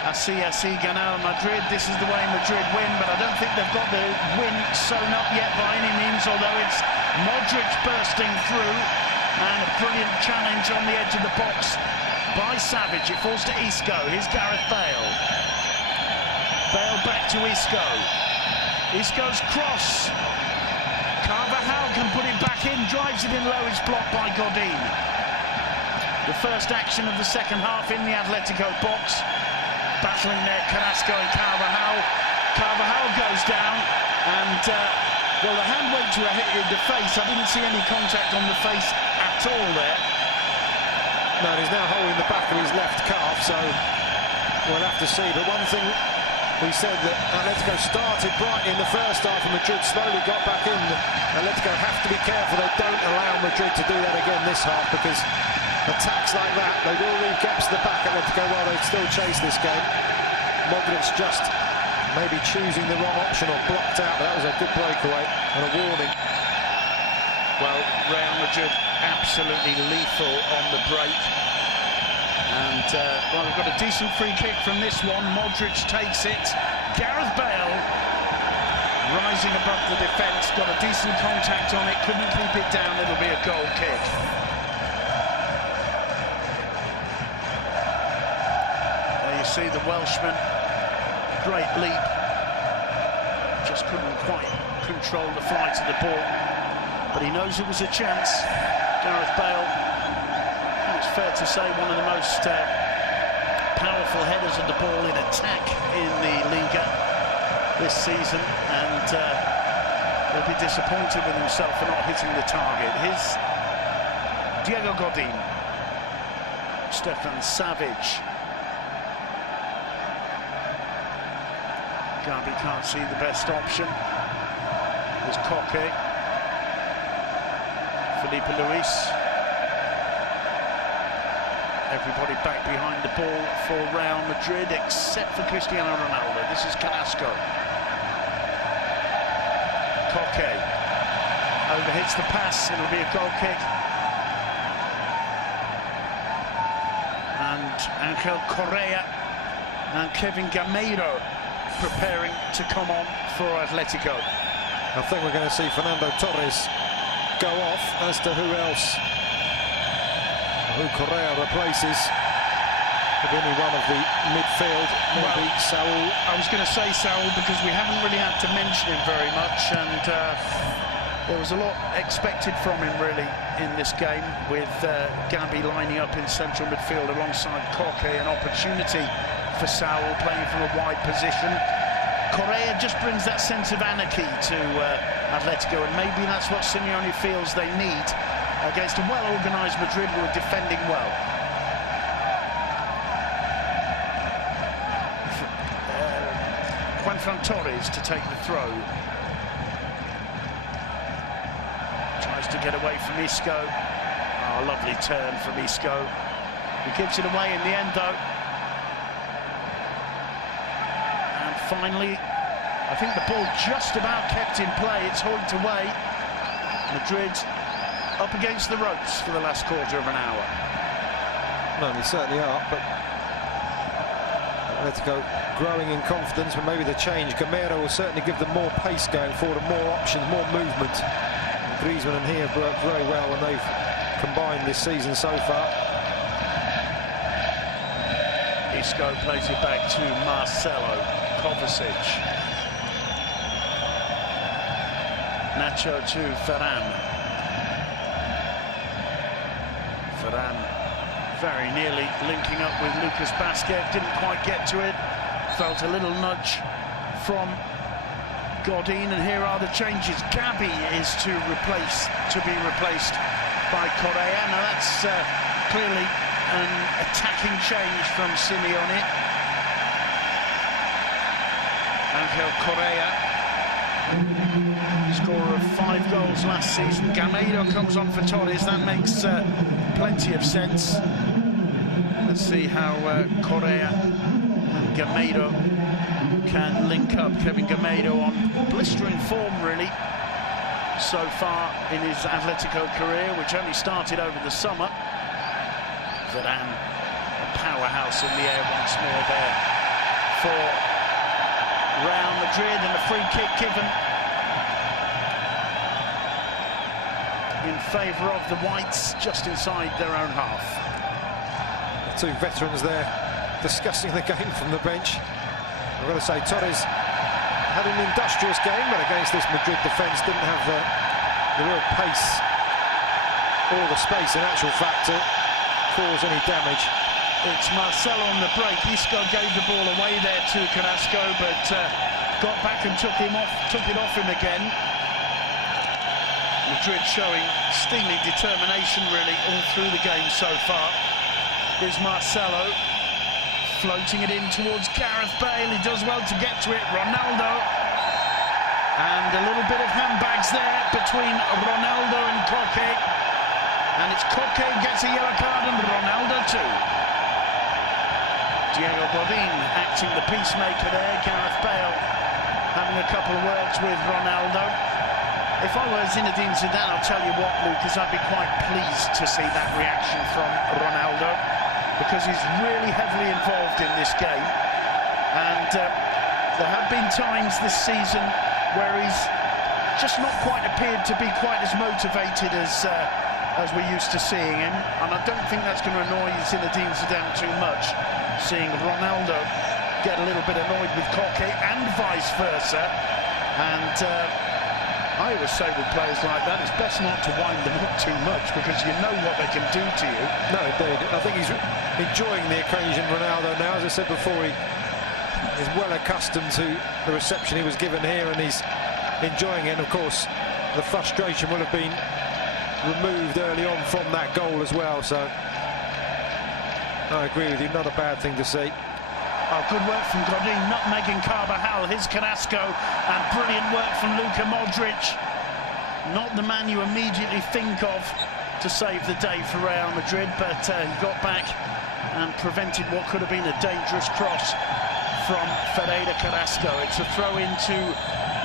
así ganar Madrid. This is the way Madrid win, but I don't think they've got the win sewn up yet by any means, although it's Modric bursting through, and a brilliant challenge on the edge of the box by Savage. It falls to Isco. Here's Gareth Bale. Bale back to Isco. Isco's cross. Carvajal can put it back in, drives it in low, it's blocked by Godin. The first action of the second half in the Atletico box. Battling there, Carrasco and Carvajal. Carvajal goes down, and well, the hand went to the face. I didn't see any contact on the face at all there. No, he's now holding the back of his left calf, so we'll have to see. But one thing, we said that Atletico started bright in the first half and Madrid slowly got back in. Atletico have to be careful they don't allow Madrid to do that again this half, because attacks like that, they will leave gaps at the back, Atletico, while they still chase this game. Modric just maybe choosing the wrong option or blocked out, but that was a good breakaway and a warning. Well, Real Madrid absolutely lethal on the break. And, well, they've got a decent free kick from this one. Modric takes it. Gareth Bale, rising above the defence, got a decent contact on it, couldn't keep it down. It'll be a goal kick. There you see the Welshman, great leap. Just couldn't quite control the flight of the ball, but he knows it was a chance. Gareth Bale, it's fair to say, one of the most powerful headers of the ball in attack in the Liga this season, and he'll be disappointed with himself for not hitting the target. Here's Diego Godin. Stefan Savage. Gabi can't see the best option. There's Koke. Felipe Luis. Everybody back behind the ball for Real Madrid, except for Cristiano Ronaldo. This is Carrasco. Koke overhits the pass. It'll be a goal kick. And Angel Correa and Kevin Gameiro preparing to come on for Atletico. I think we're going to see Fernando Torres go off, as to who else, who Correa replaces. Could be any one of the midfield, maybe well, Saul. I was going to say Saul, because we haven't really had to mention him very much, and there was a lot expected from him really in this game, with Gabi lining up in central midfield alongside Koke. An opportunity for Saul playing from a wide position. Correa just brings that sense of anarchy to Atletico, and maybe that's what Simeone feels they need against a well-organised Madrid who are defending well. Juanfran Torres to take the throw. Tries to get away from Isco. Oh, lovely turn from Isco. He gives it away in the end, though. And finally, I think the ball just about kept in play. It's hoiked away. Madrid up against the ropes for the last quarter of an hour. No, they certainly are, but Atletico growing in confidence, but maybe the change. Gameiro will certainly give them more pace going forward and more options, more movement. And Griezmann and he have worked very well when they've combined this season so far. Isco plays it back to Marcelo. Kovacic. Nacho to Varane. Varane very nearly linking up with Lucas Basquet, didn't quite get to it. Felt a little nudge from Godin, and here are the changes. Gabi is to be replaced by Correa. Now that's clearly an attacking change from Simeone. Angel Correa, scorer of 5 goals last season. Gameiro comes on for Torres. That makes plenty of sense. Let's see how Correa and Gameiro can link up. Kevin Gameiro on blistering form, really, so far in his Atletico career, which only started over the summer. Varane, a powerhouse in the air once more there for Real Madrid, and a free kick given in favour of the Whites just inside their own half. The two veterans there discussing the game from the bench. I've got to say, Torres had an industrious game, but against this Madrid defence didn't have the real pace or the space, in actual fact, to cause any damage. It's Marcelo on the break. Isco gave the ball away there to Carrasco, but got back and took it off him again. Madrid showing steely determination, really, all through the game so far. Here's Marcelo floating it in towards Gareth Bale. He does well to get to it. Ronaldo, and a little bit of handbags there between Ronaldo and Koke, and it's Koke gets a yellow card and Ronaldo too. Diego Godin acting the peacemaker there. Gareth Bale having a couple of words with Ronaldo. If I were Zinedine Zidane, I'll tell you what, Lucas, I'd be quite pleased to see that reaction from Ronaldo, because he's really heavily involved in this game, and there have been times this season where he's just not quite appeared to be quite as motivated as we're used to seeing him, and I don't think that's going to annoy Zinedine Zidane too much, seeing Ronaldo get a little bit annoyed with Koke and vice versa. And I always say with players like that, it's best not to wind them up too much, because you know what they can do to you. No, indeed. I think he's enjoying the occasion, Ronaldo, now. As I said before, he is well accustomed to the reception he was given here, and he's enjoying it. And of course, the frustration will have been removed early on from that goal as well. So I agree with you, not a bad thing to see. Oh, good work from Godin, nutmegging Carvajal. Here's Carrasco, and brilliant work from Luka Modric. Not the man you immediately think of to save the day for Real Madrid, but he got back and prevented what could have been a dangerous cross from Ferreira Carrasco. It's a throw into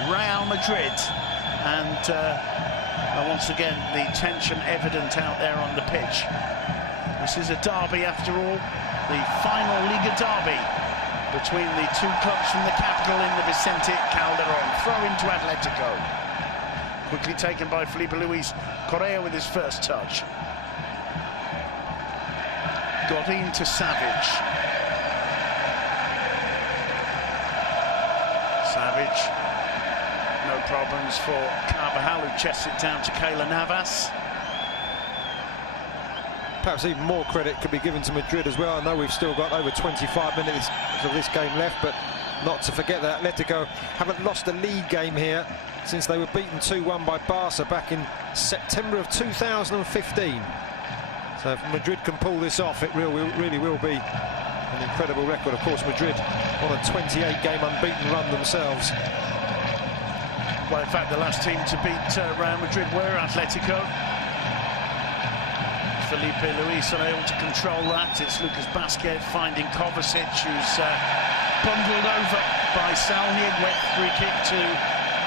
Real Madrid, and once again the tension evident out there on the pitch. This is a derby after all, the final Liga derby between the two clubs from the capital in the Vicente Calderon. Throw into Atletico. Quickly taken by Felipe Luis. Correa with his first touch. Godin to Savage. Savage. No problems for Carvajal, who chests it down to Keylor Navas. Perhaps even more credit could be given to Madrid as well. I know we've still got over 25 minutes of this game left, but not to forget that Atletico haven't lost a league game here since they were beaten 2-1 by Barca back in September of 2015. So if Madrid can pull this off, it really will be an incredible record. Of course, Madrid on a 28-game unbeaten run themselves. Well, in fact, the last team to beat Real Madrid were Atletico. Felipe Luis unable to control that. It's Lucas Basquet finding Kovacic, who's bundled over by Salnier, wet free kick to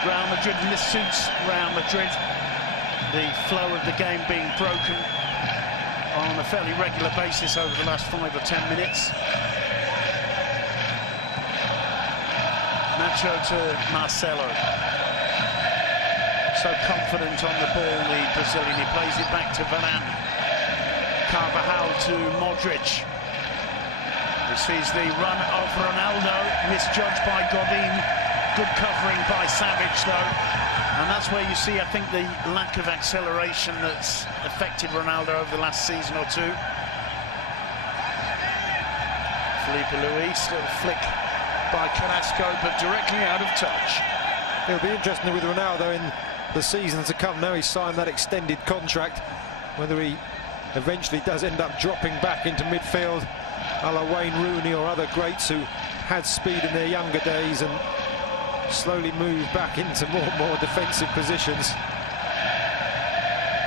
Real Madrid, and this suits Real Madrid. The flow of the game being broken on a fairly regular basis over the last 5 or 10 minutes. Nacho to Marcelo. So confident on the ball, the Brazilian. He plays it back to Varane. Carvajal to Modric. He sees the run of Ronaldo, misjudged by Godin. Good covering by Savic, though. And that's where you see, I think, the lack of acceleration that's affected Ronaldo over the last season or two. Felipe Luis, little flick by Carrasco, but directly out of touch. It'll be interesting with Ronaldo in the season to come. Now he's signed that extended contract, whether he eventually does end up dropping back into midfield a la Wayne Rooney or other greats who had speed in their younger days and slowly move back into more and more defensive positions.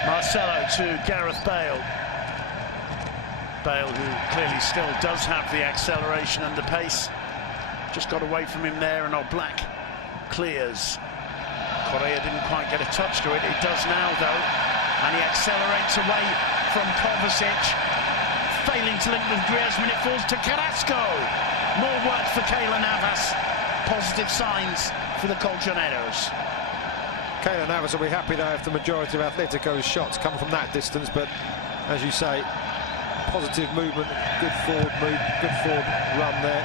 Marcelo to Gareth Bale. Bale, who clearly still does have the acceleration and the pace. Just got away from him there, and Oblak clears. Correa didn't quite get a touch to it. It does now, though, and he accelerates away from Kovacic, failing to link with Griezmann. It falls to Carrasco. More work for Keylor Navas. Positive signs for the Colchoneros. Keylor Navas will be happy, though, if the majority of Atletico's shots come from that distance. But as you say, positive movement, good forward move, good forward run there.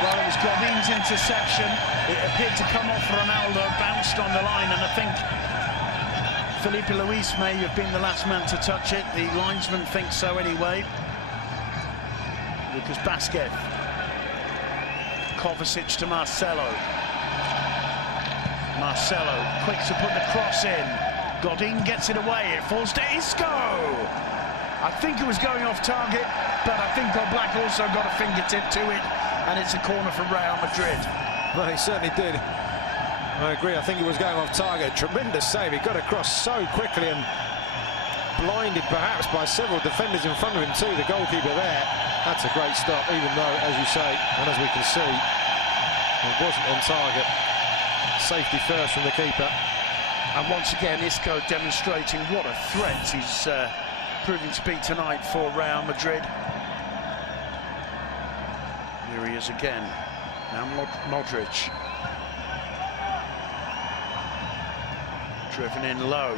Well, it was Godin's interception. It appeared to come off Ronaldo, bounced on the line, and I think Felipe Luis may have been the last man to touch it. The linesman thinks so anyway. Lucas Vázquez. Kovacic to Marcelo. Marcelo, quick to put the cross in. Godin gets it away. It falls to Isco. I think it was going off target, but I think Oblak also got a fingertip to it, and it's a corner for Real Madrid. Well, he certainly did. I agree. I think he was going off target. Tremendous save. He got across so quickly and blinded perhaps by several defenders in front of him too. The goalkeeper there. That's a great stop, even though, as you say, and as we can see, it wasn't on target. Safety first from the keeper. And once again, Isco demonstrating what a threat he's proving to be tonight for Real Madrid. Here he is again. Now Modric. Driven in low.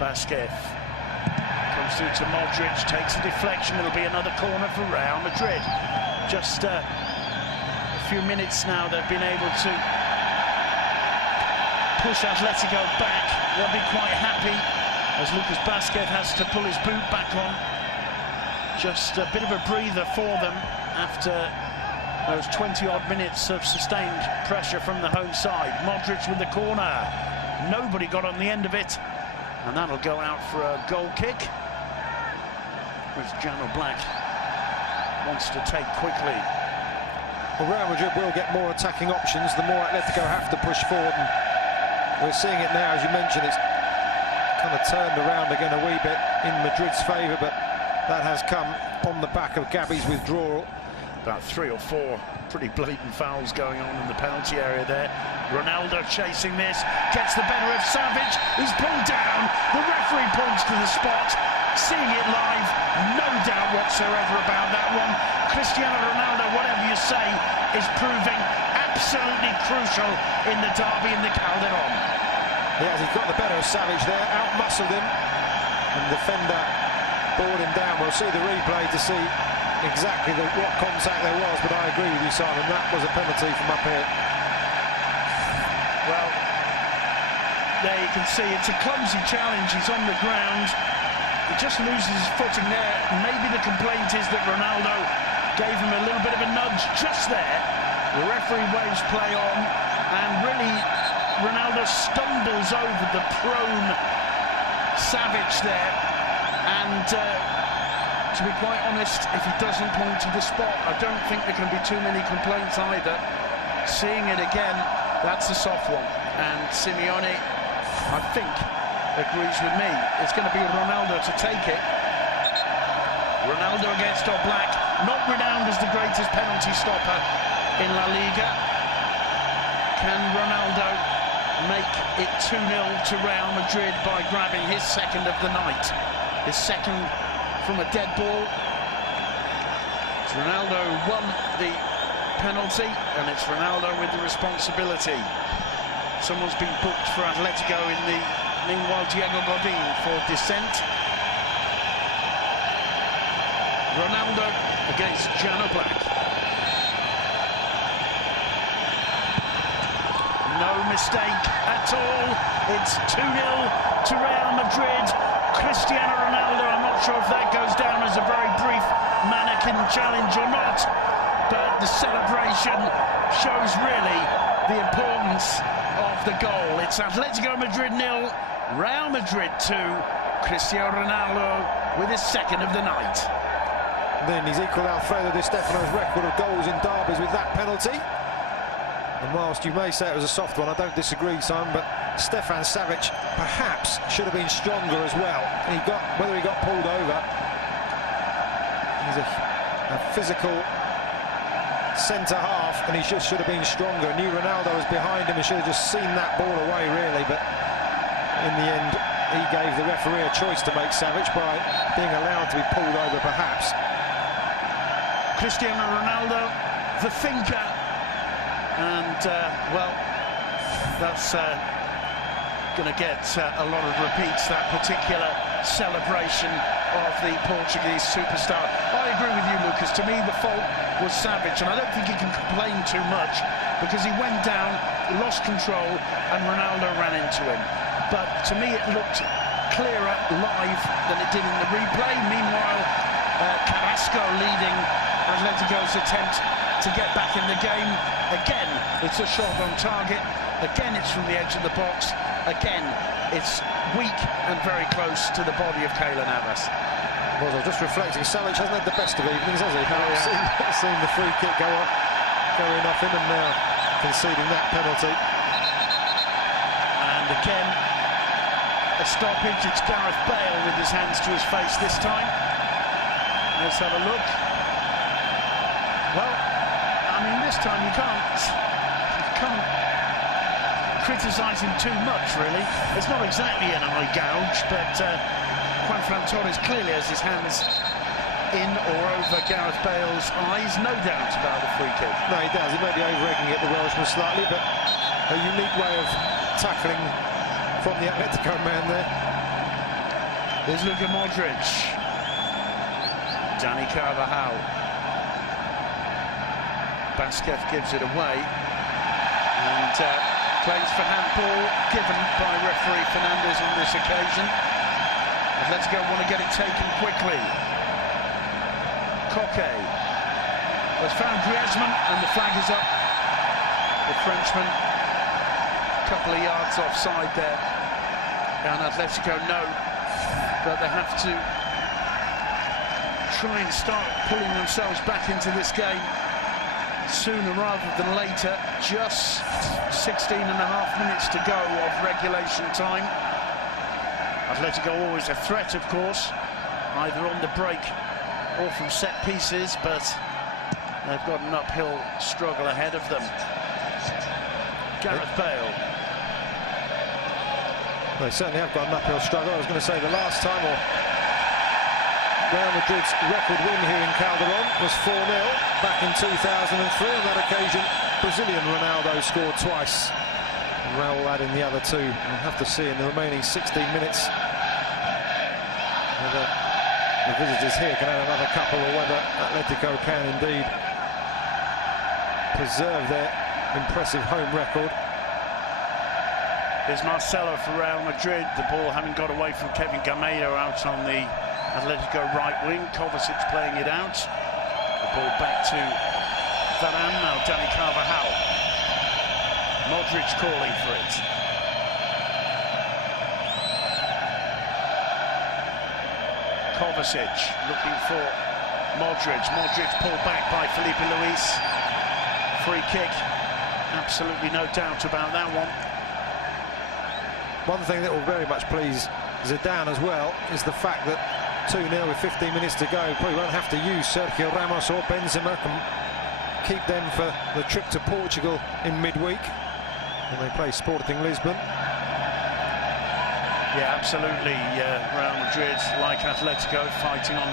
Vázquez comes through to Modric, takes a deflection. It'll be another corner for Real Madrid. Just a few minutes now they've been able to push Atletico back. They'll be quite happy as Lucas Vázquez has to pull his boot back on. Just a bit of a breather for them after those 20-odd minutes of sustained pressure from the home side. Modric with the corner. Nobody got on the end of it, and that'll go out for a goal kick, which Jan Oblak wants to take quickly. Well, Real Madrid will get more attacking options the more Atletico have to push forward, and we're seeing it now. As you mentioned, it's kind of turned around again a wee bit in Madrid's favour, but that has come on the back of Gabi's withdrawal. About 3 or 4 pretty blatant fouls going on in the penalty area there. Ronaldo chasing this, gets the better of Savic, he's pulled down, the referee points to the spot, seeing it live, no doubt whatsoever about that one. Cristiano Ronaldo, whatever you say, is proving absolutely crucial in the derby in the Calderon. Yes, he got the better of Savic there, out-muscled him, and the defender brought him down. We'll see the replay to see exactly what contact there was, but I agree with you, Simon, that was a penalty from up here. Well, there you can see it's a clumsy challenge. He's on the ground, he just loses his footing there. Maybe the complaint is that Ronaldo gave him a little bit of a nudge just there. The referee waves play on, and really Ronaldo stumbles over the prone Savic there, and to be quite honest, if he doesn't point to the spot, I don't think there can be too many complaints either. Seeing it again, that's a soft one, and Simeone, I think, agrees with me. It's going to be Ronaldo to take it. Ronaldo against Oblak. not renowned as the greatest penalty stopper in La Liga. Can Ronaldo make it 2-0 to Real Madrid by grabbing his second of the night? His second from a dead ball. It's Ronaldo who won the penalty, and it's Ronaldo with the responsibility. Someone's been booked for Atletico in the... Meanwhile, Diego Godin for dissent. Ronaldo against Jan Oblak. No mistake at all. It's 2-0 to Real Madrid. Cristiano Ronaldo, I'm not sure if that goes down as a very brief mannequin challenge or not, but the celebration shows really the importance of the goal. It's Atletico Madrid 0, Real Madrid 2. Cristiano Ronaldo with his second of the night. Then he's equalled Alfredo Di Stefano's record of goals in derbies with that penalty. And whilst you may say it was a soft one, I don't disagree, Simon, but Stefan Savic perhaps should have been stronger as well. Whether he got pulled over, he's a physical centre-half, and he just should have been stronger. Knew Ronaldo was behind him and should have just seen that ball away, really, but in the end, he gave the referee a choice to make Savic by being allowed to be pulled over, perhaps. Cristiano Ronaldo, the thinker, and well, that's going to get a lot of repeats, that particular celebration of the Portuguese superstar. I agree with you, Lucas. To me, the fault was Savic, and I don't think he can complain too much because he went down, lost control, and Ronaldo ran into him. But to me, it looked clearer live than it did in the replay. Meanwhile, Carrasco leading Atletico's attempt to get back in the game. Again, it's a shot on target. Again, it's from the edge of the box. Again, it's weak and very close to the body of Keylor Navas. Well, I was just reflecting, Savic hasn't had the best of evenings, has he? Seen the free kick going off him, and now conceding that penalty. And again, a stoppage. It's Gareth Bale with his hands to his face this time. Let's have a look. Well, I mean, this time you can't criticise him too much, really. It's not exactly an eye gouge, but Juanfran Torres clearly has his hands in or over Gareth Bale's eyes. No doubt about the free kick. No, he does. He may be over-egging it, the Welshman, slightly, but a unique way of tackling from the Atletico man there. There's Luka Modric. Dani Carvajal. Basquez gives it away. And claims for handball given by referee Fernandez on this occasion. Atletico want to get it taken quickly. Coque has found Griezmann, and the flag is up. The Frenchman, a couple of yards offside there. And Atletico know that they have to try and start pulling themselves back into this game sooner rather than later. Just 16 and a half minutes to go of regulation time. Atletico always a threat, of course, either on the break or from set pieces, but they've got an uphill struggle ahead of them. Gareth Bale. They certainly have got an uphill struggle. I was going to say the last time, or Real Madrid's record win here in Calderon was 4-0 back in 2003. On that occasion, Brazilian Ronaldo scored twice. And Raul adding the other two. We'll have to see in the remaining 16 minutes whether the visitors here can add another couple or whether Atletico can indeed preserve their impressive home record. Here's Marcelo for Real Madrid. The ball having got away from Kevin Gameiro out on the Atletico right wing. Kovacic playing it out. The ball back to Varane. Now Dani Carvajal. Modric calling for it. Kovacic looking for Modric. Modric pulled back by Felipe Luis. Free kick. Absolutely no doubt about that one. One thing that will very much please Zidane as well is the fact that 2-0 with 15 minutes to go. Probably won't have to use Sergio Ramos or Benzema. Can keep them for the trip to Portugal in midweek when they play Sporting Lisbon. Yeah, absolutely. Real Madrid, like Atletico, fighting on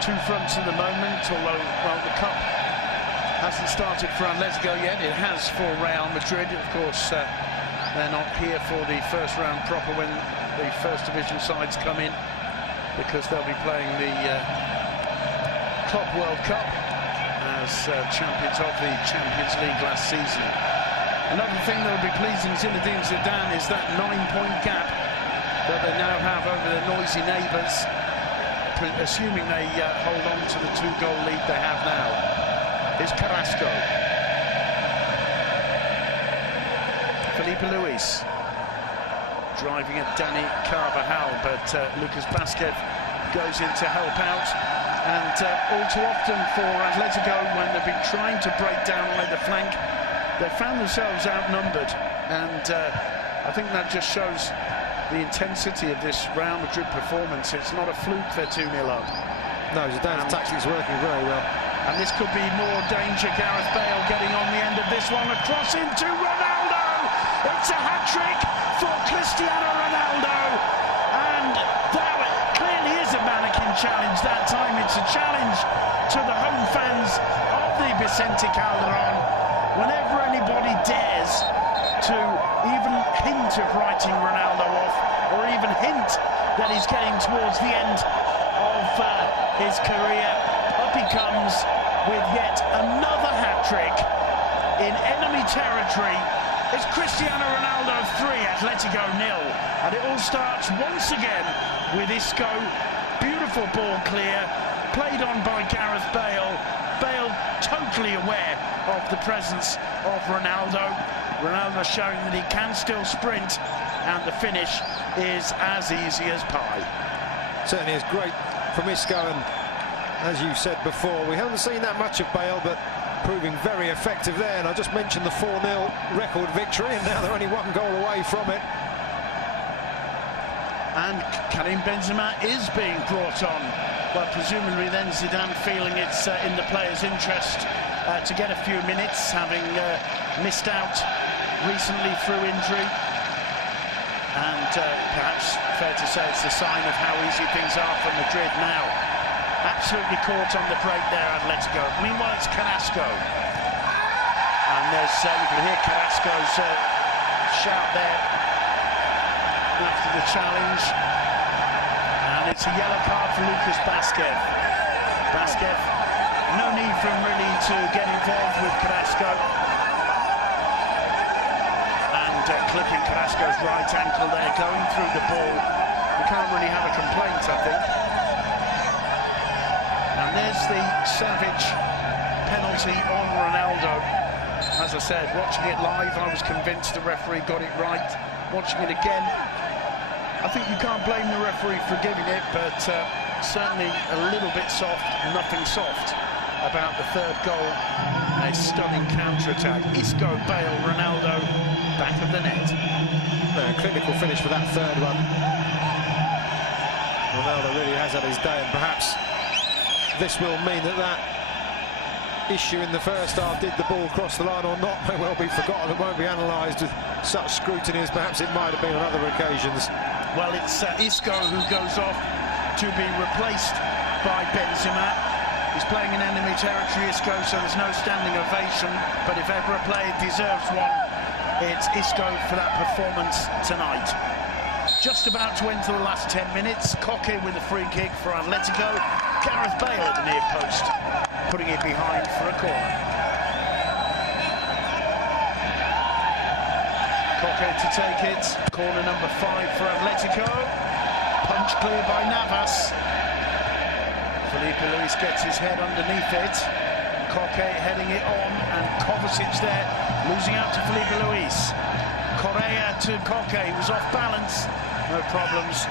two fronts at the moment, although, well, the cup hasn't started for Atletico yet. It has for Real Madrid. Of course, they're not here for the first round proper when the first division sides come in, because they'll be playing the Club World Cup as champions of the Champions League last season. Another thing that will be pleasing Zinedine Zidane is that 9-point gap that they now have over their noisy neighbours, assuming they hold on to the 2-goal lead they have now. Is Carrasco. Felipe Luis driving at Dani Carvajal, but Lucas Vázquez goes in to help out. And all too often for Atletico, when they've been trying to break down either flank, they found themselves outnumbered, and I think that just shows the intensity of this Real Madrid performance. It's not a fluke they're 2-0 up. No, Zidane's tactics working very well. And this could be more danger. Gareth Bale getting on the end of this one, across into Ronaldo. It's a hat-trick for Cristiano Ronaldo, and that clearly is a mannequin challenge that time. It's a challenge to the home fans of the Vicente Calderón. Whenever anybody dares to even hint of writing Ronaldo off, or even hint that he's getting towards the end of his career, up he comes with yet another hat-trick in enemy territory. It's Cristiano Ronaldo 3, Atletico 0, and it all starts once again with Isco. Beautiful ball clear, played on by Gareth Bale. Bale totally aware of the presence of Ronaldo. Ronaldo showing that he can still sprint, and the finish is as easy as pie. Certainly is great from Isco, and as you said before, we haven't seen that much of Bale, but proving very effective there. And I just mentioned the 4-0 record victory, and now they're only 1 goal away from it. And Karim Benzema is being brought on. Well, presumably then Zidane feeling it's in the players' interest to get a few minutes, having missed out recently through injury. And perhaps fair to say it's a sign of how easy things are for Madrid now. Absolutely caught on the break there, Atletico. Meanwhile, it's Carrasco. And there's, you can hear Carrasco's shout there after the challenge. And it's a yellow card for Lucas Vázquez. Vázquez, no need for him really to get involved with Carrasco. And clipping Carrasco's right ankle there, going through the ball. You can't really have a complaint, I think. And there's the savage penalty on Ronaldo. As I said, watching it live, I was convinced the referee got it right. Watching it again, I think you can't blame the referee for giving it, but certainly a little bit soft, nothing soft about the third goal. A stunning counter-attack. Isco, Bale, Ronaldo, back of the net. Clinical finish for that third one. Ronaldo really has had his day, and perhaps this will mean that issue in the first half, did the ball cross the line or not, may well be forgotten. It won't be analysed with such scrutiny as perhaps it might have been on other occasions. Well, it's Isco who goes off to be replaced by Benzema. He's playing in enemy territory, Isco, so there's no standing ovation. But if ever a player deserves one, it's Isco for that performance tonight. Just about to enter the last 10 minutes. Koke with a free kick for Atletico. Gareth Bale at the near post, putting it behind for a corner. Koke to take it. Corner number 5 for Atletico. Punch clear by Navas. Felipe Luis gets his head underneath it. Koke heading it on, and Kovacic there, losing out to Felipe Luis. Correa to Koke, he was off balance. No problems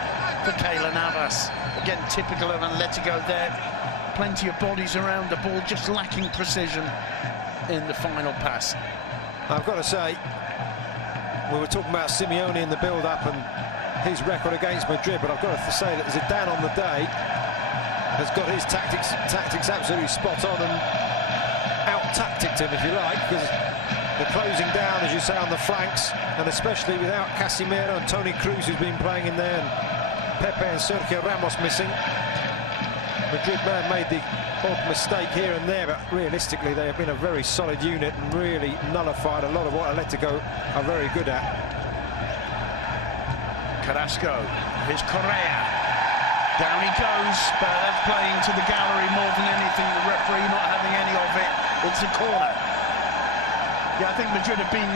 for Keylor Navas. Again, typical of Atletico there. Plenty of bodies around the ball, just lacking precision in the final pass. I've got to say, we were talking about Simeone in the build-up, and his record against Madrid, but I've got to say that Zidane on the day has got his tactics absolutely spot on and out-tacticked him, if you like, because the closing down, as you say, on the flanks, and especially without Casemiro and Toni Kroos, who's been playing in there, and Pepe and Sergio Ramos missing. Madrid may have made the odd mistake here and there, but realistically they have been a very solid unit and really nullified a lot of what Atletico are very good at. Carrasco, here's Correa. Down he goes, but that's playing to the gallery more than anything. The referee not having any of it. It's a corner. Yeah, I think Madrid have been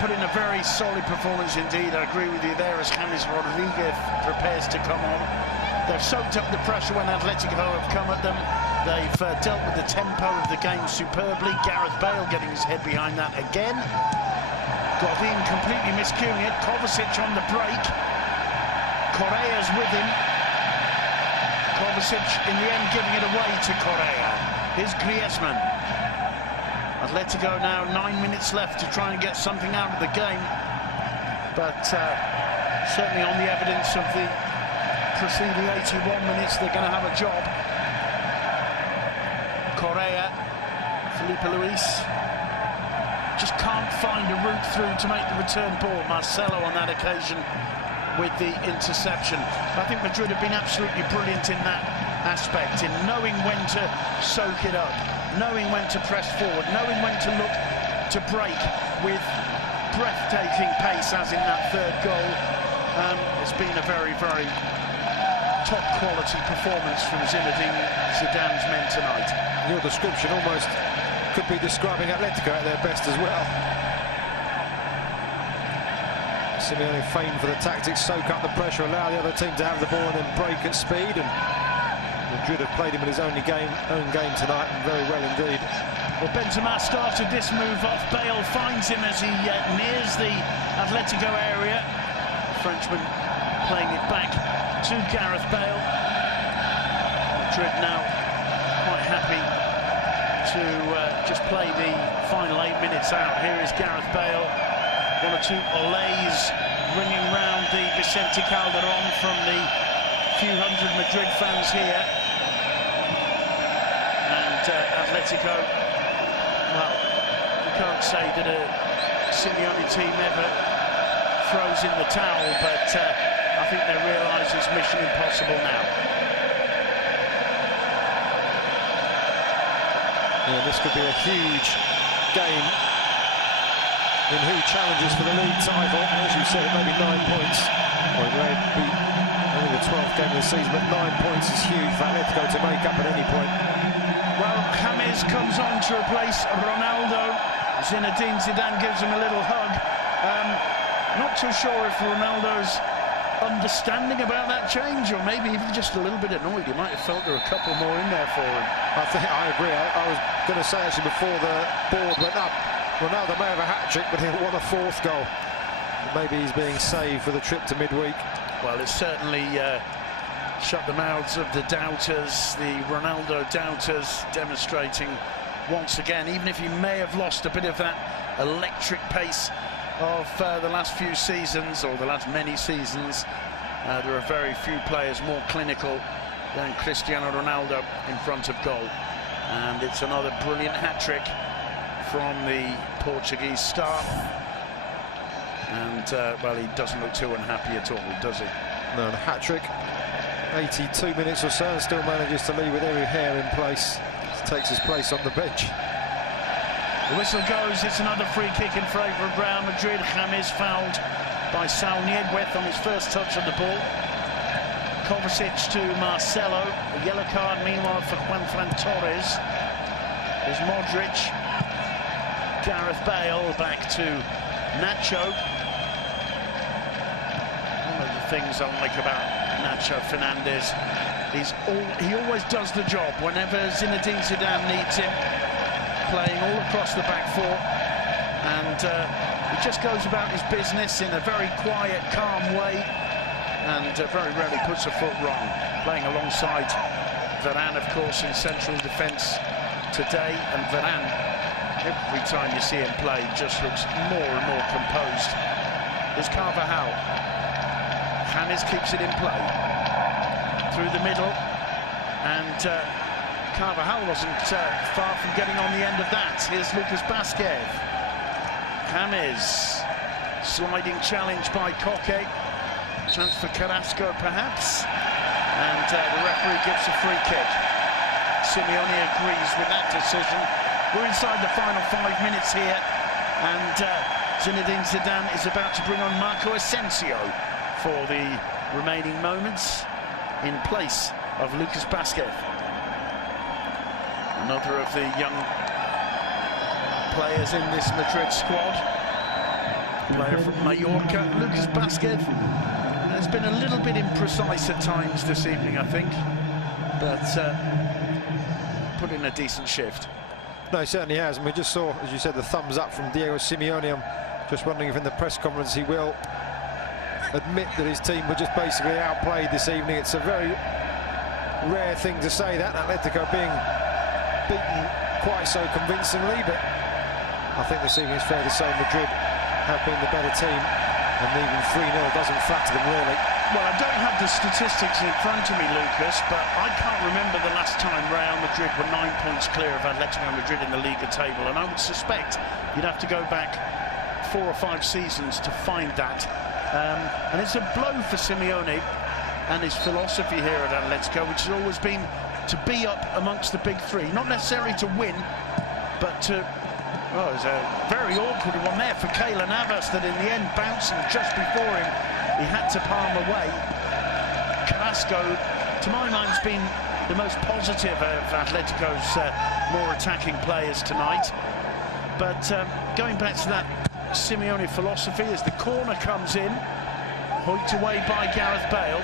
put in a very solid performance indeed. I agree with you there as James Rodriguez prepares to come on. They've soaked up the pressure when Atletico have come at them. They've dealt with the tempo of the game superbly. Gareth Bale getting his head behind that again. Godin completely miscuing it. Kovacic on the break. Correa's with him. Kovacic in the end giving it away to Correa. Here's Griezmann. Atletico now 9 minutes left to try and get something out of the game. But certainly on the evidence of the preceding 81 minutes, they're going to have a job. Correa, Felipe Luis, just can't find a route through to make the return ball. Marcelo on that occasion with the interception. I think Madrid have been absolutely brilliant in that aspect, in knowing when to soak it up, knowing when to press forward, knowing when to look to break with breathtaking pace, as in that third goal. It's been a very, very top quality performance from Zinedine Zidane's men tonight. Your description almost could be describing Atletico at their best as well. Simeone famed for the tactics, soak up the pressure, allow the other team to have the ball and then break at speed, and Madrid have played him in his own game tonight, and very well indeed. Well, Benzema started this move off. Bale finds him as he nears the Atletico area. The Frenchman playing it back to Gareth Bale. Madrid now quite happy to just play the final 8 minutes out. Here is Gareth Bale. One or two olays ringing round the Vicente Calderon from the few hundred Madrid fans here. And Atletico, well, you can't say that a Simeone team ever throws in the towel, but I think they realise it's mission impossible now. Yeah, this could be a huge game in who challenges for the league title. As you said, it may be 9 points, or it may be only the 12th game of the season, but 9 points is huge for Atletico to make up at any point. Well, James comes on to replace Ronaldo. Zinedine Zidane gives him a little hug. Not too sure if Ronaldo's understanding about that change, or maybe even just a little bit annoyed. He might have felt there were a couple more in there for him. I agree. I was going to say, actually, before the board went up, Ronaldo may have a hat-trick, but he'll want a fourth goal. Maybe he's being saved for the trip to midweek. Well, it's certainly shut the mouths of the doubters, the Ronaldo doubters, demonstrating once again, even if he may have lost a bit of that electric pace of the last few seasons, or the last many seasons, there are very few players more clinical than Cristiano Ronaldo in front of goal. And it's another brilliant hat-trick from the Portuguese star. And, well, he doesn't look too unhappy at all, does he? No, the hat-trick, 82 minutes or so, and still manages to leave with every hair in place. Takes his place on the bench. The whistle goes. It's another free kick in favour of Real Madrid. James fouled by Saul Nieguez on his first touch of the ball. Kovacic to Marcelo. The yellow card, meanwhile, for Juanfran Torres. There's Modric. Gareth Bale back to Nacho. One of the things I like about Nacho Fernandez is he always does the job whenever Zinedine Zidane needs him, playing all across the back four, and he just goes about his business in a very quiet, calm way, and very rarely puts a foot wrong. Playing alongside Varane, of course, in central defence today, and Varane, every time you see him play, just looks more and more composed. There's Carvajal. James keeps it in play through the middle, and Carvajal wasn't far from getting on the end of that. Here's Lucas Vázquez. James, sliding challenge by Koke. Chance for Carrasco perhaps, and the referee gives a free kick. Simeone agrees with that decision. We're inside the final 5 minutes here, and Zinedine Zidane is about to bring on Marco Asensio for the remaining moments in place of Lucas Vázquez. Another of the young players in this Madrid squad. Player from Mallorca, Lucas Vázquez, has been a little bit imprecise at times this evening, I think, but put in a decent shift. No, he certainly has, and we just saw, as you said, the thumbs up from Diego Simeone. I'm just wondering if in the press conference he will admit that his team were just basically outplayed this evening. It's a very rare thing to say that, Atletico being beaten quite so convincingly, but I think this evening it's fair to say Madrid have been the better team, and even 3-0 doesn't flatter them really. Well, I don't have the statistics in front of me, Lucas, but I can't remember the last time Real Madrid were 9 points clear of Atletico Madrid in the Liga table, and I would suspect you'd have to go back 4 or 5 seasons to find that. And it's a blow for Simeone and his philosophy here at Atletico, which has always been to be up amongst the big three, not necessarily to win, but to... Oh, it was a very awkward one there for Keylor Navas, that in the end, bouncing just before him, he had to palm away. Carrasco, to my mind, has been the most positive of Atletico's more attacking players tonight. But going back to that Simeone philosophy, as the corner comes in, hoiked away by Gareth Bale.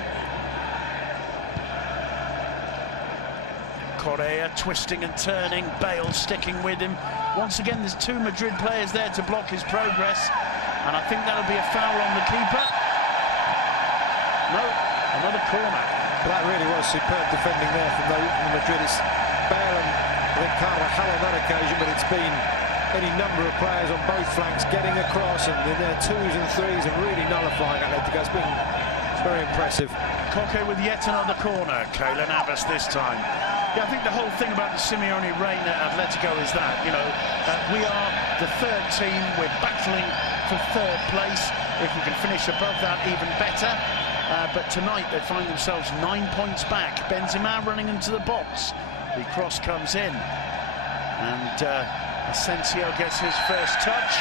Correa twisting and turning, Bale sticking with him. Once again, there's 2 Madrid players there to block his progress, and I think that'll be a foul on the keeper. No, another corner. But that really was superb defending there from the Madrid. It's Bale and I think Carvajal on that occasion, but it's been any number of players on both flanks getting across, and in their 2s and 3s and really nullifying Atletico. It's very impressive. Koke with yet another corner. Keylor Navas this time. Yeah, I think the whole thing about the Simeone reign at Atletico is that, you know, we are the 3rd team. We're battling for 3rd place. If we can finish above that, even better. But tonight they find themselves 9 points back. Benzema running into the box. The cross comes in, and Asensio gets his first touch,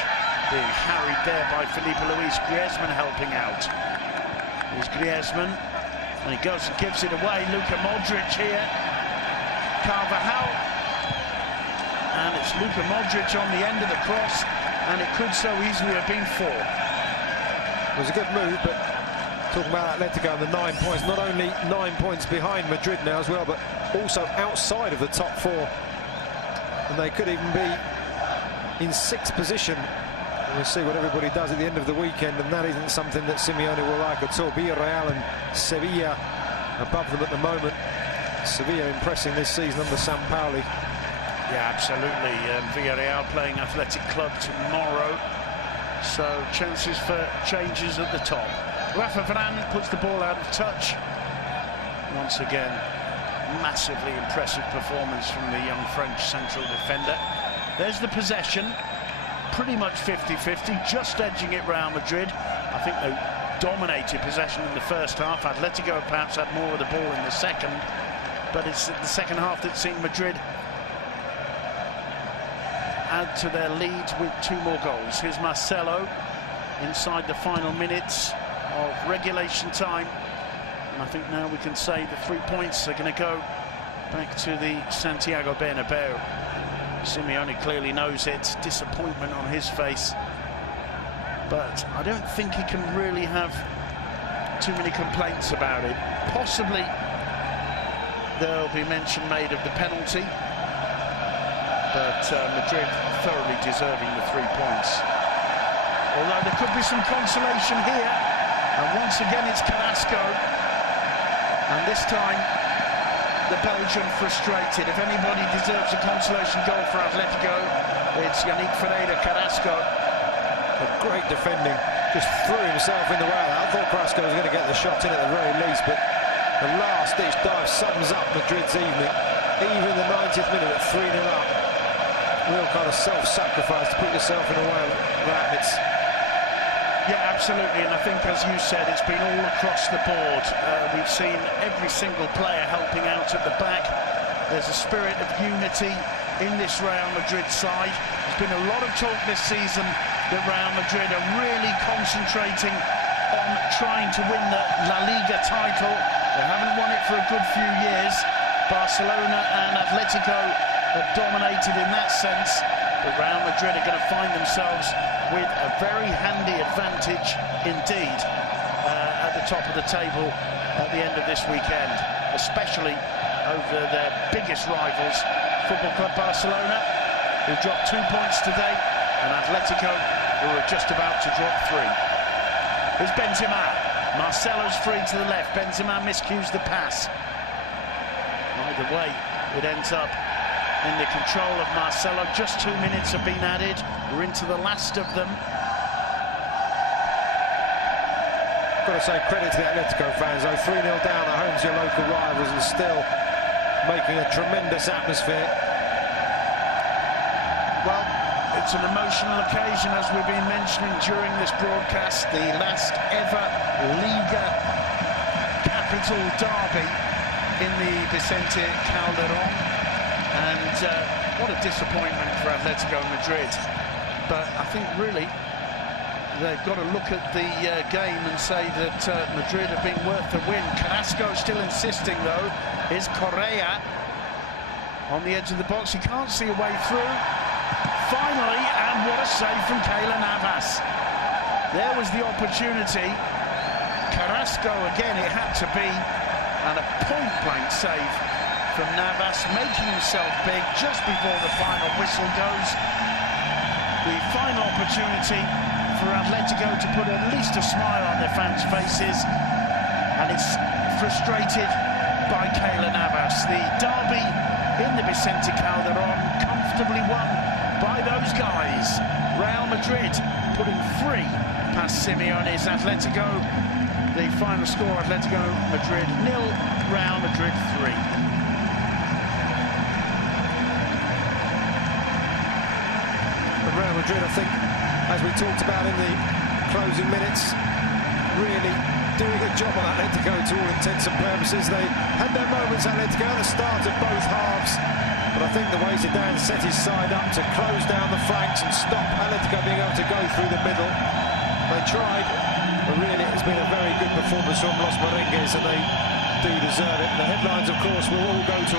being harried there by Felipe Luis. Griezmann helping out. Here's Griezmann, and he goes and gives it away. Luka Modric here. Carvajal, and it's Luka Modric on the end of the cross, and it could so easily have been 4. It was a good move, but talking about Atletico and the 9 points, not only 9 points behind Madrid now as well, but also outside of the top 4, and they could even be in 6th position. And we'll see what everybody does at the end of the weekend, and that isn't something that Simeone will like at all. Villarreal and Sevilla above them at the moment. Sevilla impressing this season under Sampaoli. Yeah, absolutely. Villarreal playing Athletic Club tomorrow, so chances for changes at the top. Rafa Varane puts the ball out of touch. Once again, massively impressive performance from the young French central defender. There's the possession, pretty much 50-50, just edging it Real Madrid. I think they dominated possession in the first half. Atletico perhaps had more of the ball in the second, but it's the second half that's seen Madrid add to their lead with 2 more goals. Here's Marcelo inside the final minutes of regulation time, and I think now we can say the 3 points are going to go back to the Santiago Bernabeu. Simeone clearly knows it, disappointment on his face, but I don't think he can really have too many complaints about it. Possibly there'll be mention made of the penalty, but Madrid thoroughly deserving the 3 points. Although there could be some consolation here, and once again it's Carrasco, and this time the Belgian frustrated. If anybody deserves a consolation goal for Atletico, it's Yannick Ferreira Carrasco. A great defending just threw himself in the way. I thought Carrasco was going to get the shot in at the very least, but the last-ditch dive sums up Madrid's evening. Even the 90th minute at 3-0 up. Real kind of self-sacrifice to put yourself in a way of that. Yeah, absolutely, and I think, as you said, it's been all across the board. We've seen every single player helping out at the back. There's a spirit of unity in this Real Madrid side. There's been a lot of talk this season that Real Madrid are really concentrating on trying to win the La Liga title. They haven't won it for a good few years. Barcelona and Atletico have dominated in that sense, but Real Madrid are going to find themselves with a very handy advantage indeed at the top of the table at the end of this weekend, especially over their biggest rivals, Football Club Barcelona, who dropped 2 points today, and Atletico, who are just about to drop 3. Here's Benzema. Marcelo's free to the left. Benzema miscues the pass. Either way, it ends up in the control of Marcelo. Just 2 minutes have been added. We're into the last of them. Got to say credit to the Atletico fans, though. 3-0 down at home to your local rivals and still making a tremendous atmosphere. Well, it's an emotional occasion, as we've been mentioning during this broadcast. The last ever Liga capital derby in the Vicente Calderon. And what a disappointment for Atletico Madrid. But I think really they've got to look at the game and say that Madrid have been worth the win. Carrasco still insisting, though. Here's Correa on the edge of the box. He can't see a way through. Finally, and what a save from Keylor Navas. There was the opportunity. Carrasco again, it had to be, and a point-blank save from Navas, making himself big just before the final whistle goes. The final opportunity for Atletico to put at least a smile on their fans' faces, and it's frustrated by Keylor Navas. The derby in the Vicente Calderon, comfortably won by those guys. Real Madrid putting 3 past Simeone's Atletico. The final score, Atletico Madrid 0, Real Madrid 3. Real Madrid, I think, as we talked about in the closing minutes, really doing a job on Atletico to all intents and purposes. They had their moments, Atletico, at the start of both halves, but I think the way Zidane set his side up to close down the flanks and stop Atletico being able to go through the middle, they tried, but really it's been a very good performance from Los Merengues, and they do deserve it. And the headlines, of course, will all go to